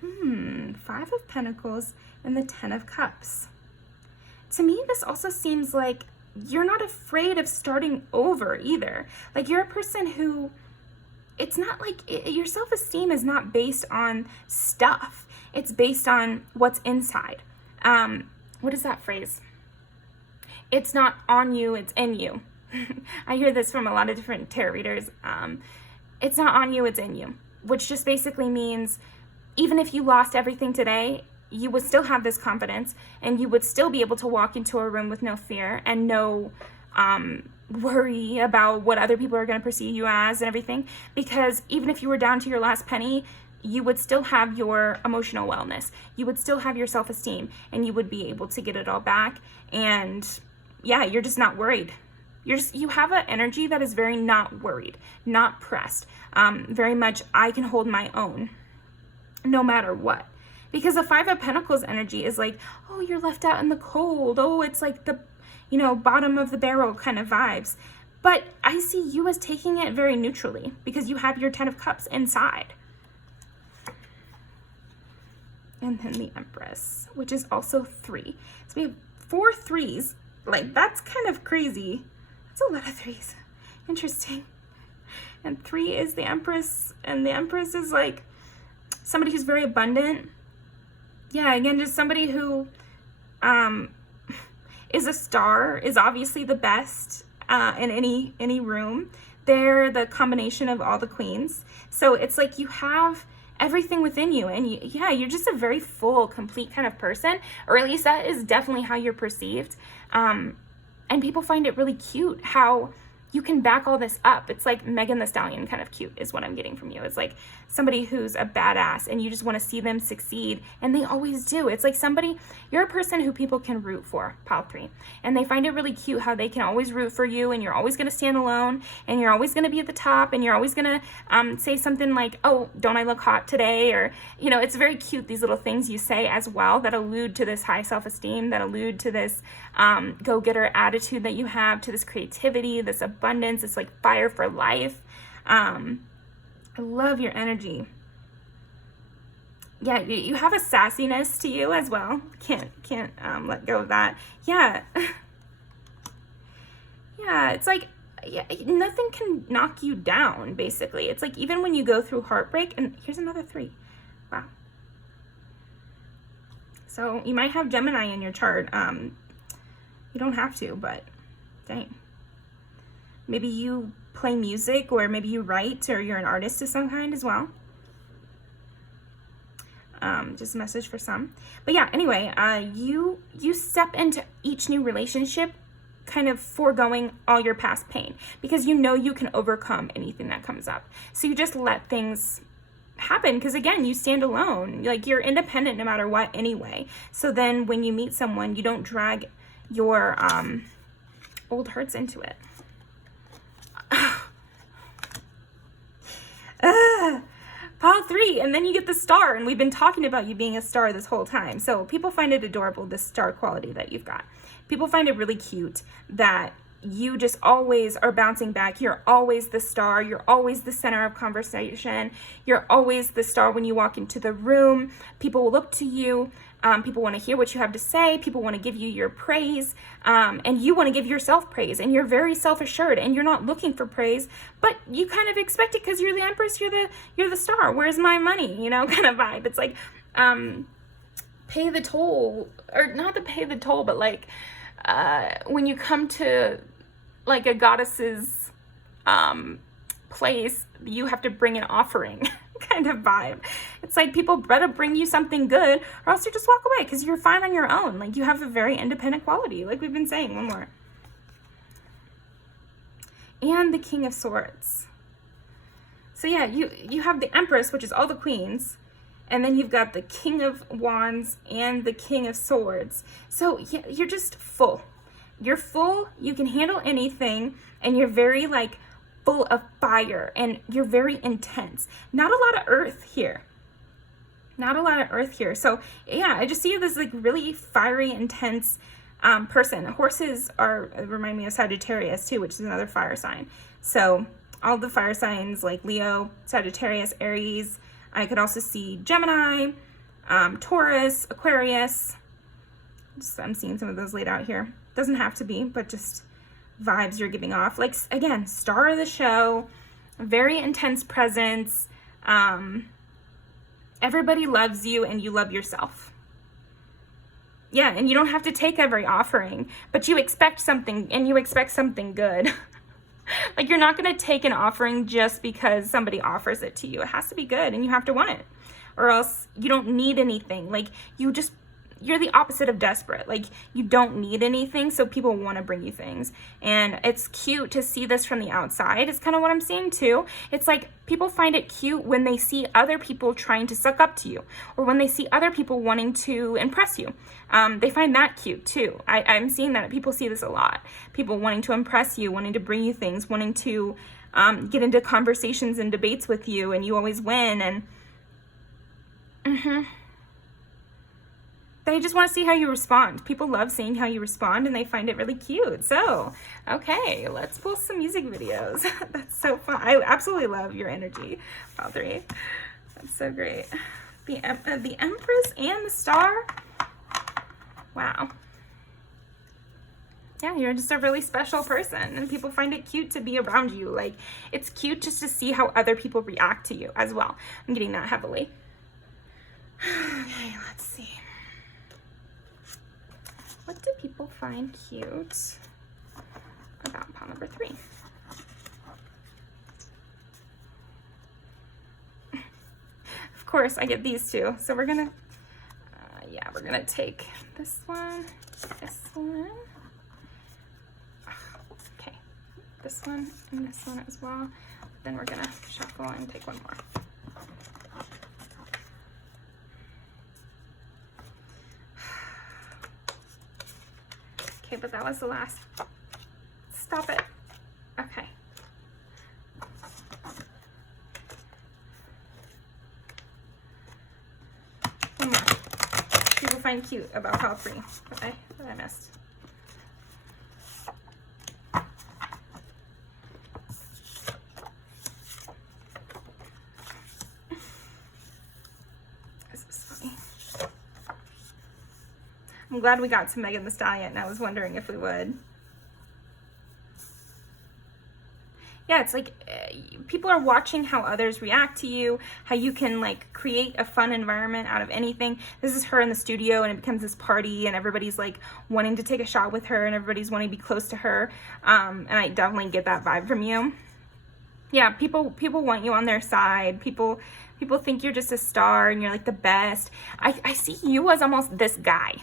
5 of Pentacles and the 10 of Cups. To me, this also seems like you're not afraid of starting over either. Like you're a person who, it's not like your self-esteem is not based on stuff. It's based on what's inside. What is that phrase? it's not on you, it's in you. I hear this from a lot of different tarot readers. It's not on you, it's in you, which just basically means even if you lost everything today, you would still have this confidence, and you would still be able to walk into a room with no fear and no worry about what other people are going to perceive you as and everything, because even if you were down to your last penny, you would still have your emotional wellness, you would still have your self-esteem, and you would be able to get it all back. And yeah, you're just not worried. You have an energy that is very not worried, not pressed, very much I can hold my own no matter what. Because the Five of Pentacles energy is like, oh, you're left out in the cold. Oh, it's like the, bottom of the barrel kind of vibes. But I see you as taking it very neutrally because you have your Ten of Cups inside. And then the Empress, which is also 3. So we have 4 3s. Like, that's kind of crazy. That's a lot of 3s. Interesting. And 3 is the Empress. And the Empress is like somebody who's very abundant. Yeah, again, just somebody who is a star, is obviously the best in any room. They're the combination of all the queens. So it's like you have everything within you, and you're just a very full, complete kind of person, or at least that is definitely how you're perceived. And people find it really cute how you can back all this up. It's like Megan Thee Stallion kind of cute is what I'm getting from you. It's like somebody who's a badass and you just want to see them succeed, and they always do. It's like you're a person who people can root for, pile 3, and they find it really cute how they can always root for you, and you're always going to stand alone, and you're always going to be at the top, and you're always going to say something like, oh, don't I look hot today? Or, it's very cute, these little things you say as well that allude to this high self-esteem, that allude to this go-getter attitude that you have, to this creativity, this abundance, it's like fire for life. I love your energy. Yeah, you have a sassiness to you as well. Can't let go of that. Yeah. Yeah, it's like nothing can knock you down, basically. It's like even when you go through heartbreak, and here's another 3. Wow. So you might have Gemini in your chart. You don't have to, but dang. Maybe you play music, or maybe you write, or you're an artist of some kind as well. Just a message for some. But yeah, anyway, you step into each new relationship kind of foregoing all your past pain, because you can overcome anything that comes up. So you just let things happen, because again, you stand alone. Like, you're independent no matter what anyway. So then when you meet someone, you don't drag your old hurts into it. Pile 3, and then you get the star, and we've been talking about you being a star this whole time. So people find it adorable, this star quality that you've got. People find it really cute that you just always are bouncing back. You're always the star. You're always the center of conversation. You're always the star when you walk into the room. People will look to you. People want to hear what you have to say. People want to give you your praise, and you want to give yourself praise, and you're very self-assured, and you're not looking for praise, but you kind of expect it because you're the Empress, you're the star. Where's my money? Kind of vibe. It's like pay the toll, or not the pay the toll, but like when you come to like a goddess's place, you have to bring an offering. Kind of vibe. It's like people better bring you something good, or else you just walk away because you're fine on your own. Like, you have a very independent quality, like we've been saying. One more. And the King of Swords. So yeah, you have the Empress, which is all the queens, and then you've got the King of Wands and the King of Swords. So yeah, you're just full. You're full, you can handle anything, and you're very like full of fire, and you're very intense. Not a lot of earth here. Not a lot of earth here. So yeah, I just see you this like really fiery, intense person. Horses remind me of Sagittarius too, which is another fire sign. So all the fire signs like Leo, Sagittarius, Aries. I could also see Gemini, Taurus, Aquarius. I'm seeing some of those laid out here. Doesn't have to be, but just vibes you're giving off. Like, again, star of the show, very intense presence. Everybody loves you, and you love yourself. Yeah, and you don't have to take every offering, but you expect something, and you expect something good. Like, you're not going to take an offering just because somebody offers it to you. It has to be good, and you have to want it, or else you don't need anything. Like, you're the opposite of desperate. Like, you don't need anything, so people want to bring you things. And it's cute to see this from the outside. It's kind of what I'm seeing too. It's like people find it cute when they see other people trying to suck up to you, or when they see other people wanting to impress you. They find that cute too. I'm seeing that. People see this a lot. People wanting to impress you, wanting to bring you things, wanting to get into conversations and debates with you, and you always win. And they just want to see how you respond. People love seeing how you respond, and they find it really cute. So, okay, let's pull some music videos. That's so fun. I absolutely love your energy, all three. That's so great. The Empress and the Star. Wow. Yeah, you're just a really special person, and people find it cute to be around you. Like, it's cute just to see how other people react to you as well. I'm getting that heavily. Okay, let's see. What do people find cute about pile number 3? Of course, I get these two. So we're gonna, we're gonna take this one, okay, this one, and this one as well. Then we're gonna shuffle and take one more. Okay, but that was the last. Stop it. Okay. One more. People find cute about pile 3 that I missed. This is funny. I'm glad we got to Megan Thee Stallion, and I was wondering if we would. Yeah, it's like people are watching how others react to you, how you can like create a fun environment out of anything. This is her in the studio, and it becomes this party, and everybody's like wanting to take a shot with her, and everybody's wanting to be close to her. And I definitely get that vibe from you. Yeah, people want you on their side. People think you're just a star and you're like the best. I see you as almost this guy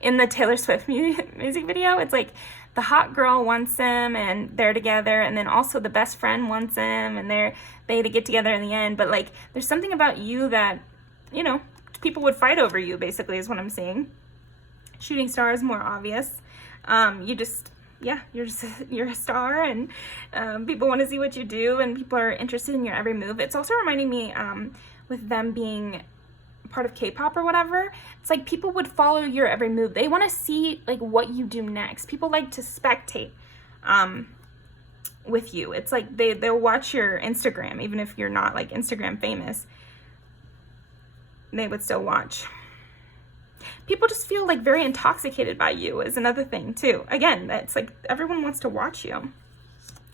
in the Taylor Swift music video. It's like the hot girl wants him and they're together, and then also the best friend wants him and they get together in the end. But like, there's something about you that, you know, people would fight over you, basically, is what I'm saying. Shooting star is more obvious. You're a star, and people want to see what you do, and people are interested in your every move. It's also reminding me with them being part of K-pop or whatever, it's like people would follow your every move. They want to see like what you do next. People like to spectate with you. It's like they'll watch your Instagram, even if you're not like Instagram famous, they would still watch. People just feel like very intoxicated by you is another thing too. Again, that's like everyone wants to watch you.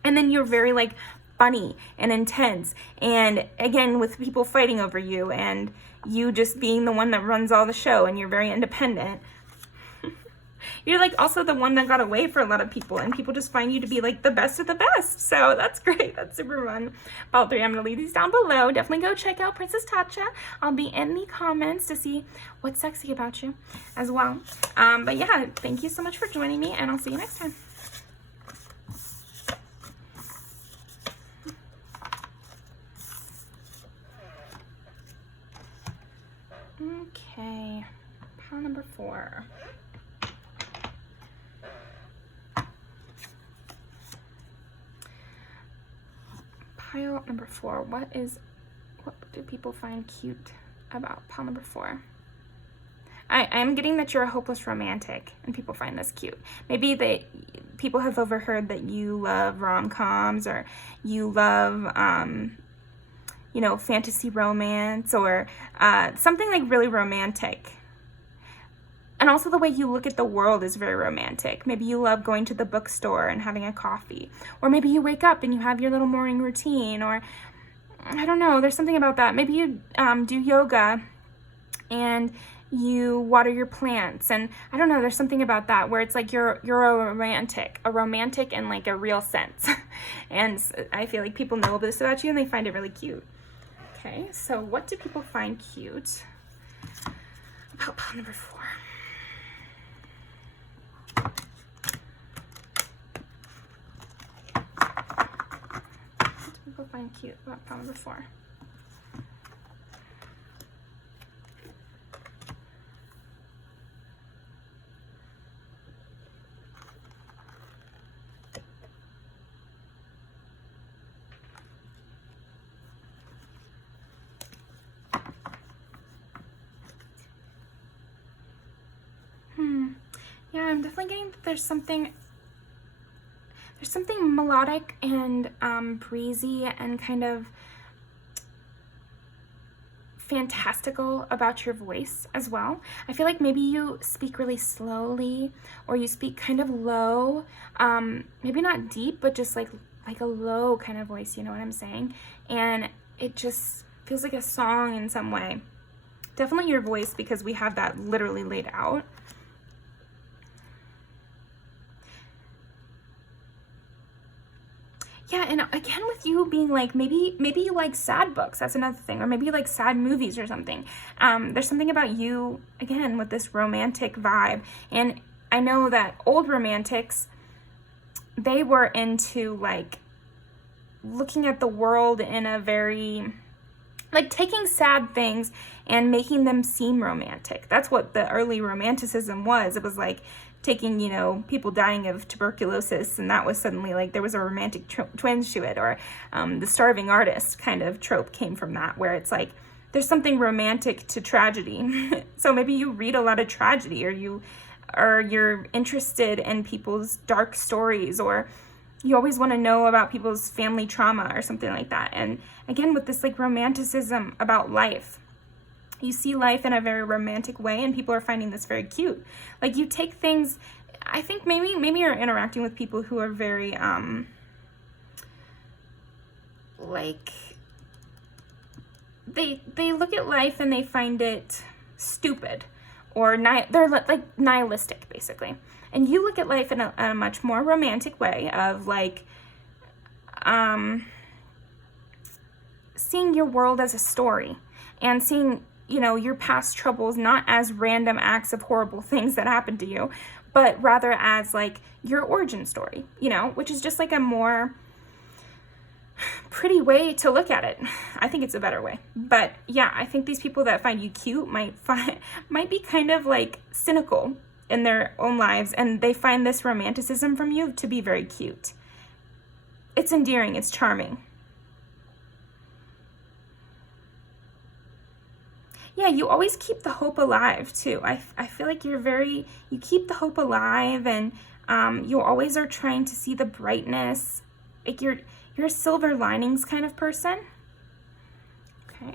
And then you're very like funny and intense. And again, with people fighting over you and you just being the one that runs all the show, and you're very independent. You're like also the one that got away for a lot of people, and people just find you to be like the best of the best. So that's great. That's super fun. About 3, I'm going to leave these down below. Definitely go check out Princess Tatcha. I'll be in the comments to see what's sexy about you as well. But yeah, thank you so much for joining me, and I'll see you next time. Okay, pile number 4. Pile number 4. What do people find cute about pile number 4? I'm getting that you're a hopeless romantic, and people find this cute. Maybe people have overheard that you love rom-coms, or you love fantasy romance, or something like really romantic. And also the way you look at the world is very romantic. Maybe you love going to the bookstore and having a coffee. Or maybe you wake up and you have your little morning routine. Or, I don't know, there's something about that. Maybe you do yoga and you water your plants, and I don't know, there's something about that where it's like you're a romantic in like a real sense. And I feel like people know this about you and they find it really cute. Okay, so what do people find cute about pile number 4? What do people find cute about pile number 4? Yeah, I'm definitely getting that there's something melodic and breezy and kind of fantastical about your voice as well. I feel like maybe you speak really slowly, or you speak kind of low, maybe not deep, but just like a low kind of voice, you know what I'm saying? And it just feels like a song in some way. Definitely your voice, because we have that literally laid out. Yeah, and again, with you being like, maybe you like sad books, that's another thing, or maybe you like sad movies or something. There's something about you, again, with this romantic vibe. And I know that old romantics, they were into like looking at the world in a very, like taking sad things and making them seem romantic. That's what the early romanticism was. It was like taking, you know, people dying of tuberculosis, and that was suddenly like there was a romantic twinge to it. Or the starving artist kind of trope came from that, where it's like there's something romantic to tragedy. So maybe you read a lot of tragedy, or you're interested in people's dark stories, or you always want to know about people's family trauma or something like that. And again, with this like romanticism about life, you see life in a very romantic way, and people are finding this very cute. Like you take things, I think maybe you're interacting with people who are very like they look at life and they find it stupid, or they're like nihilistic basically. And you look at life in a much more romantic way of like seeing your world as a story, and seeing, you know, your past troubles not as random acts of horrible things that happened to you, but rather as like your origin story, you know, which is just like a more pretty way to look at it. I think it's a better way. But yeah, I think these people that find you cute might be kind of like cynical in their own lives, and they find this romanticism from you to be very cute. It's endearing, it's charming. Yeah, you always keep the hope alive too. I feel like you keep the hope alive, and you always are trying to see the brightness. Like you're a silver linings kind of person. Okay.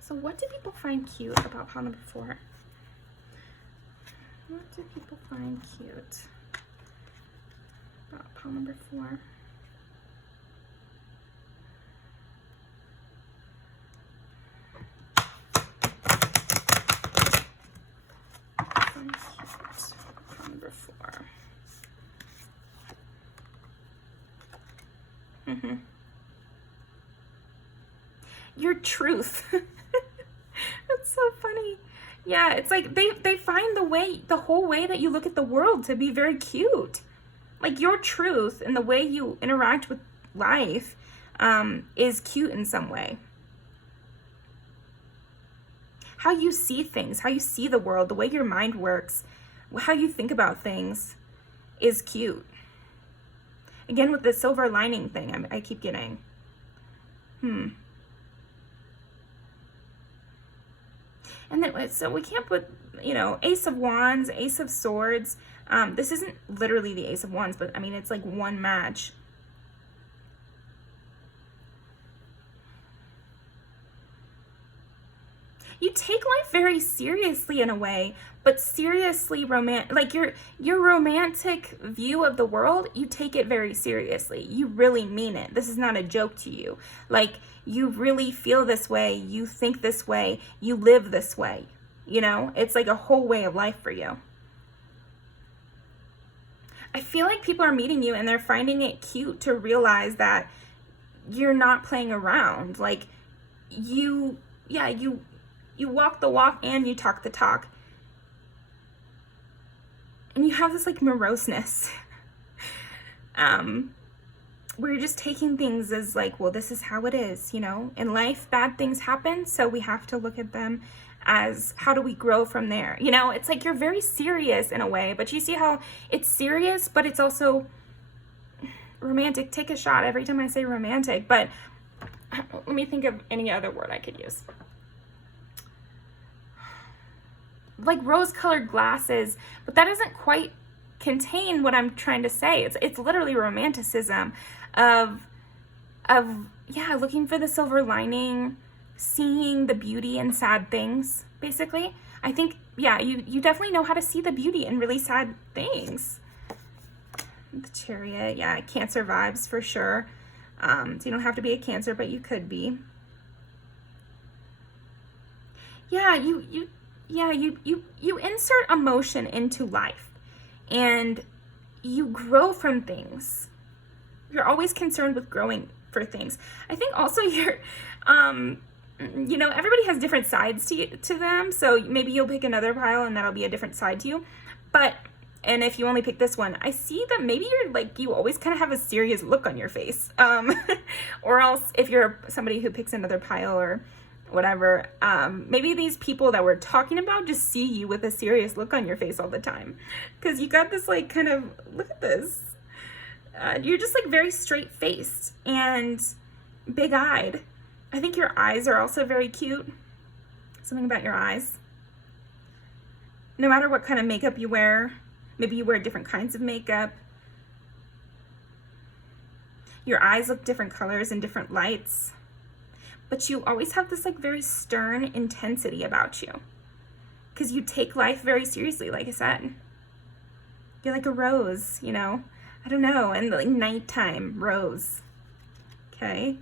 So what do people find cute about pile number 4? What do people find cute about pile number 4? Number 4. Your truth. That's so funny. Yeah, it's like they find the whole way that you look at the world to be very cute. Like your truth and the way you interact with life is cute in some way. How you see things, how you see the world, the way your mind works, how you think about things is cute. Again, with the silver lining thing, I keep getting. And then, so we can't put, you know, Ace of Wands, Ace of Swords. This isn't literally the Ace of Wands, but I mean, it's like one match. You take life very seriously in a way, but seriously romantic. Like your romantic view of the world, you take it very seriously. You really mean it. This is not a joke to you. Like, you really feel this way, you think this way, you live this way. You know, it's like a whole way of life for you. I feel like people are meeting you and they're finding it cute to realize that you're not playing around. Like, you walk the walk and you talk the talk. And you have this like moroseness. Where you're just taking things as like, well, this is how it is, you know? In life, bad things happen, so we have to look at them as how do we grow from there? You know, it's like you're very serious in a way, but you see how it's serious, but it's also romantic. Take a shot every time I say romantic, but let me think of any other word I could use. Like rose-colored glasses, but that doesn't quite contain what I'm trying to say. It's literally romanticism of yeah, looking for the silver lining, seeing the beauty in sad things, basically. I think, yeah, you definitely know how to see the beauty in really sad things. The Chariot, yeah, Cancer vibes for sure. So you don't have to be a Cancer, but you could be. Yeah, you insert emotion into life and you grow from things. You're always concerned with growing for things. I think also you're, you know, everybody has different sides to them. So maybe you'll pick another pile and that'll be a different side to you. But, and if you only pick this one, I see that maybe you're like, you always kind of have a serious look on your face. Or else if you're somebody who picks another pile or whatever, maybe these people that we're talking about just see you with a serious look on your face all the time. Because you got this like kind of, look at this. You're just like very straight-faced and big-eyed. I think your eyes are also very cute. Something about your eyes. No matter what kind of makeup you wear, maybe you wear different kinds of makeup. Your eyes look different colors and different lights. But you always have this like very stern intensity about you. Because you take life very seriously, like I said. You're like a rose, you know? I don't know, and like nighttime rose. Okay?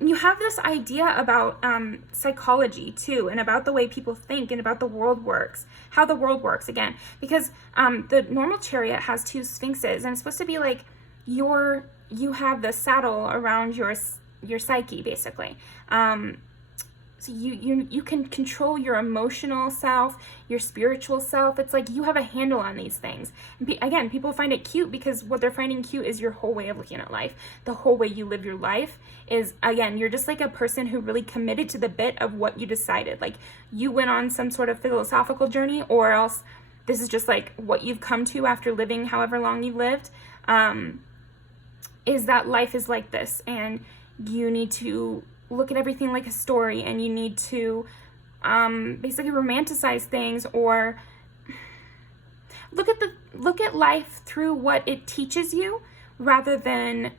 And you have this idea about psychology too, and about the way people think, and about the world works, how the world works again. Because the normal Chariot has two sphinxes, and it's supposed to be like you have the saddle around your psyche, basically. So you can control your emotional self, your spiritual self. It's like you have a handle on these things. And again, people find it cute because what they're finding cute is your whole way of looking at life. The whole way you live your life is, again, you're just like a person who really committed to the bit of what you decided. Like you went on some sort of philosophical journey, or else this is just like what you've come to after living however long you've lived, is that life is like this, and you need to look at everything like a story, and you need to basically romanticize things, or look at life through what it teaches you rather than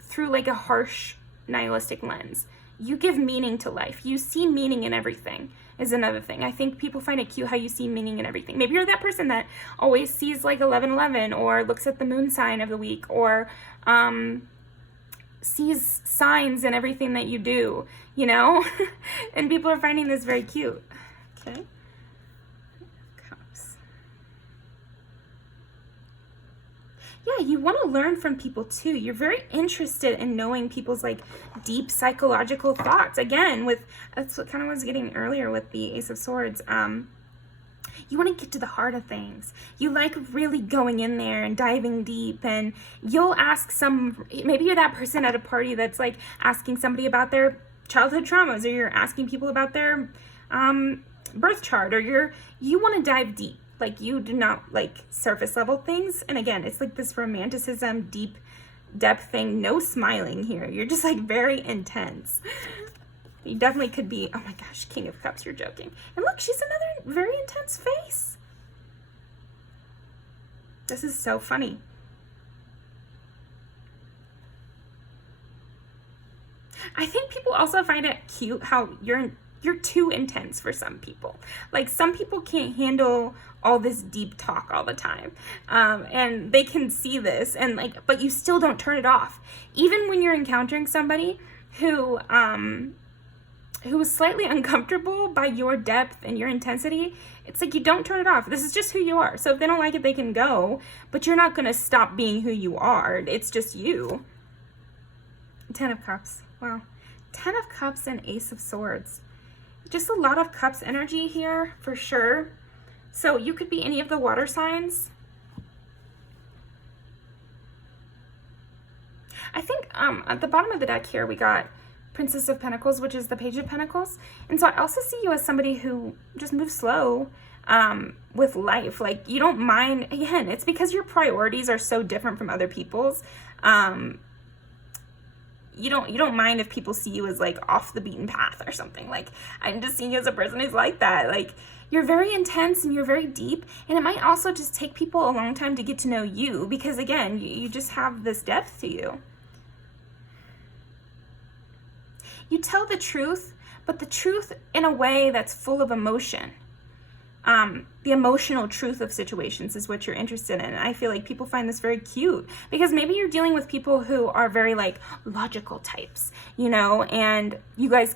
through like a harsh nihilistic lens. You give meaning to life. You see meaning in everything is another thing. I think people find it cute how you see meaning in everything. Maybe you're that person that always sees like 11:11, or looks at the moon sign of the week, or sees signs in everything that you do, you know? And people are finding this very cute. Okay. Cups. Yeah, you want to learn from people too. You're very interested in knowing people's like deep psychological thoughts. Again, that's what kind of was getting earlier with the Ace of Swords. You want to get to the heart of things. You like really going in there and diving deep, and you'll ask maybe you're that person at a party that's like asking somebody about their childhood traumas, or you're asking people about their birth chart, or you want to dive deep. Like you do not like surface level things. And again, it's like this romanticism, deep depth thing, no smiling here. You're just like very intense. You definitely could be, oh my gosh, King of Cups, you're joking. And look, she's another very intense face. This is so funny. I think people also find it cute how you're you're too intense for some people. Like, some people can't handle all this deep talk all the time. And they can see this, and like, but you still don't turn it off. Even when you're encountering somebody who is slightly uncomfortable by your depth and your intensity, it's like you don't turn it off. This is just who you are. So if they don't like it, they can go, but you're not going to stop being who you are. It's just you. 10 of Cups. Wow. 10 of Cups and Ace of Swords. Just a lot of Cups energy here for sure. So you could be any of the water signs. I think at the bottom of the deck here we got Princess of Pentacles, which is the Page of Pentacles. And so I also see you as somebody who just moves slow with life. Like, you don't mind, again, it's because your priorities are so different from other people's. You don't mind if people see you as like off the beaten path or something. Like, I'm just seeing you as a person who's like that. Like, you're very intense and you're very deep, and it might also just take people a long time to get to know you because, again, you just have this depth to you. You tell the truth, but the truth in a way that's full of emotion. The emotional truth of situations is what you're interested in. And I feel like people find this very cute because maybe you're dealing with people who are very like logical types, you know, and you guys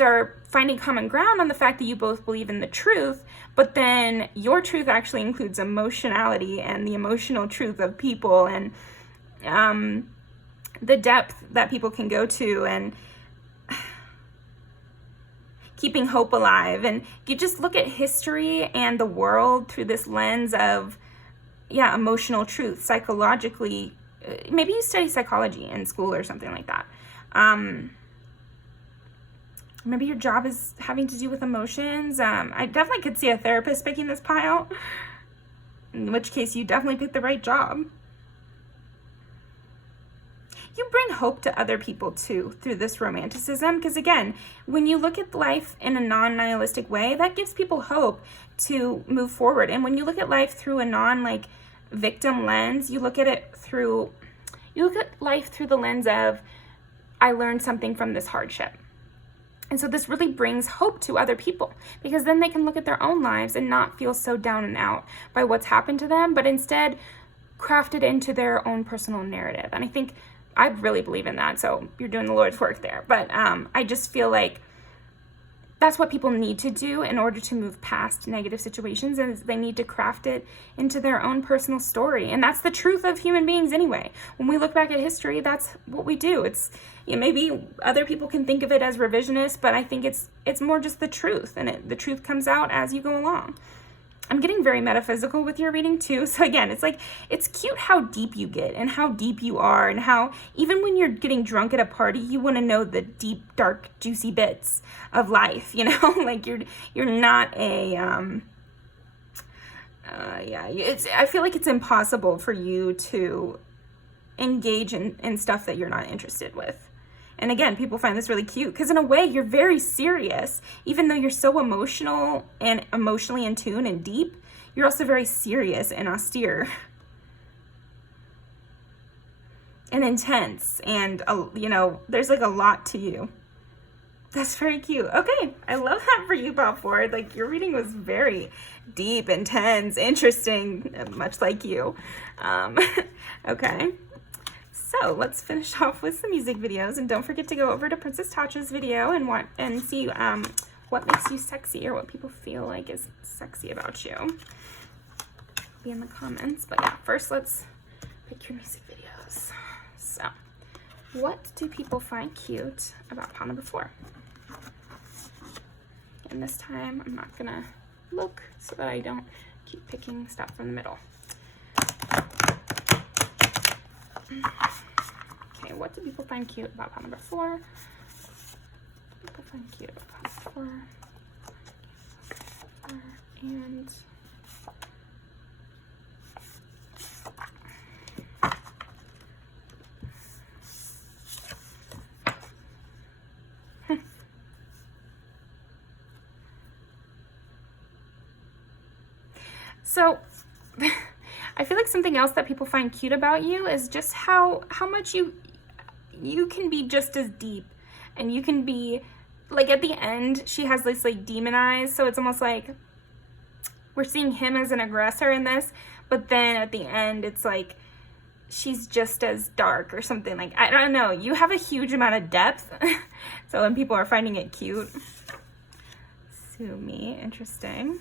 are finding common ground on the fact that you both believe in the truth, but then your truth actually includes emotionality and the emotional truth of people and the depth that people can go to, and keeping hope alive. And you just look at history and the world through this lens of, yeah, emotional truth, psychologically. Maybe you study psychology in school or something like that. Maybe your job is having to do with emotions. I definitely could see a therapist picking this pile, in which case you definitely picked the right job. You bring hope to other people too through this romanticism, because again, when you look at life in a non-nihilistic way, that gives people hope to move forward. And when you look at life through a non-like victim lens, you look at life through the lens of, I learned something from this hardship. And so this really brings hope to other people, because then they can look at their own lives and not feel so down and out by what's happened to them, but instead craft it into their own personal narrative. And I really believe in that, so you're doing the Lord's work there. But I just feel like that's what people need to do in order to move past negative situations, and they need to craft it into their own personal story. And that's the truth of human beings anyway. When we look back at history, that's what we do. It's, you know, maybe other people can think of it as revisionist, but I think it's more just the truth, and the truth comes out as you go along. I'm getting very metaphysical with your reading too. So again, it's like, it's cute how deep you get and how deep you are, and how even when you're getting drunk at a party, you want to know the deep, dark, juicy bits of life, you know, like you're not a, I feel like it's impossible for you to engage in stuff that you're not interested with. And again, people find this really cute because in a way you're very serious. Even though you're so emotional and emotionally in tune and deep, you're also very serious and austere and intense. And, you know, there's like a lot to you. That's very cute. Okay, I love that for you, Pop Forward. Like, your reading was very deep, intense, interesting, much like you. Okay. So let's finish off with some music videos, and don't forget to go over to Princess Tatcha's video and see what makes you sexy, or what people feel like is sexy about you. Be in the comments. But yeah, first let's pick your music videos. So, what do people find cute about pile number 4? And this time I'm not gonna look so that I don't keep picking stuff from the middle. Okay, what do people find cute about pile number 4? People find cute about pile 4. And so I feel like something else that people find cute about you is just how much you can be just as deep, and you can be like at the end, she has this like demon eyes. So it's almost like we're seeing him as an aggressor in this, but then at the end, it's like she's just as dark or something. Like, I don't know. You have a huge amount of depth. So when people are finding it cute. Sue me. Interesting.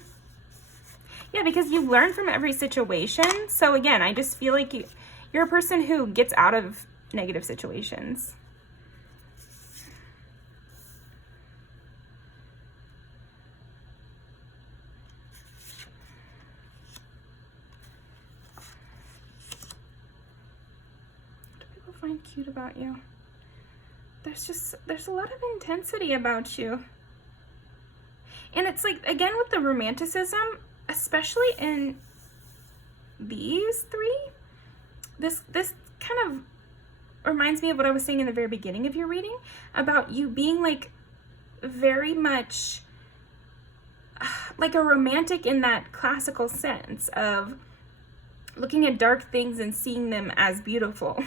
Yeah, because you learn from every situation. So again, I just feel like you're a person who gets out of negative situations. What do people find cute about you? There's a lot of intensity about you. And it's like, again, with the romanticism, especially in these three, this kind of reminds me of what I was saying in the very beginning of your reading about you being like very much like a romantic in that classical sense of looking at dark things and seeing them as beautiful.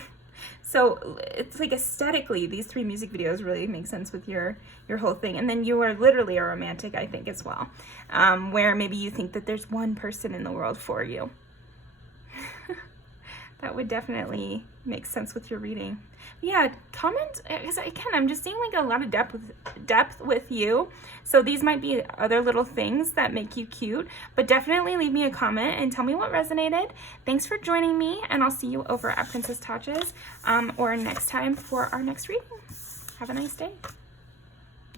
So it's like aesthetically, these three music videos really make sense with your whole thing. And then you are literally a romantic, I think, as well, where maybe you think that there's one person in the world for you. That would definitely make sense with your reading. Yeah, comment, because again, I'm just seeing like a lot of depth with you. So these might be other little things that make you cute, but definitely leave me a comment and tell me what resonated. Thanks for joining me, and I'll see you over at Princess Tatcha's or next time for our next reading. Have a nice day.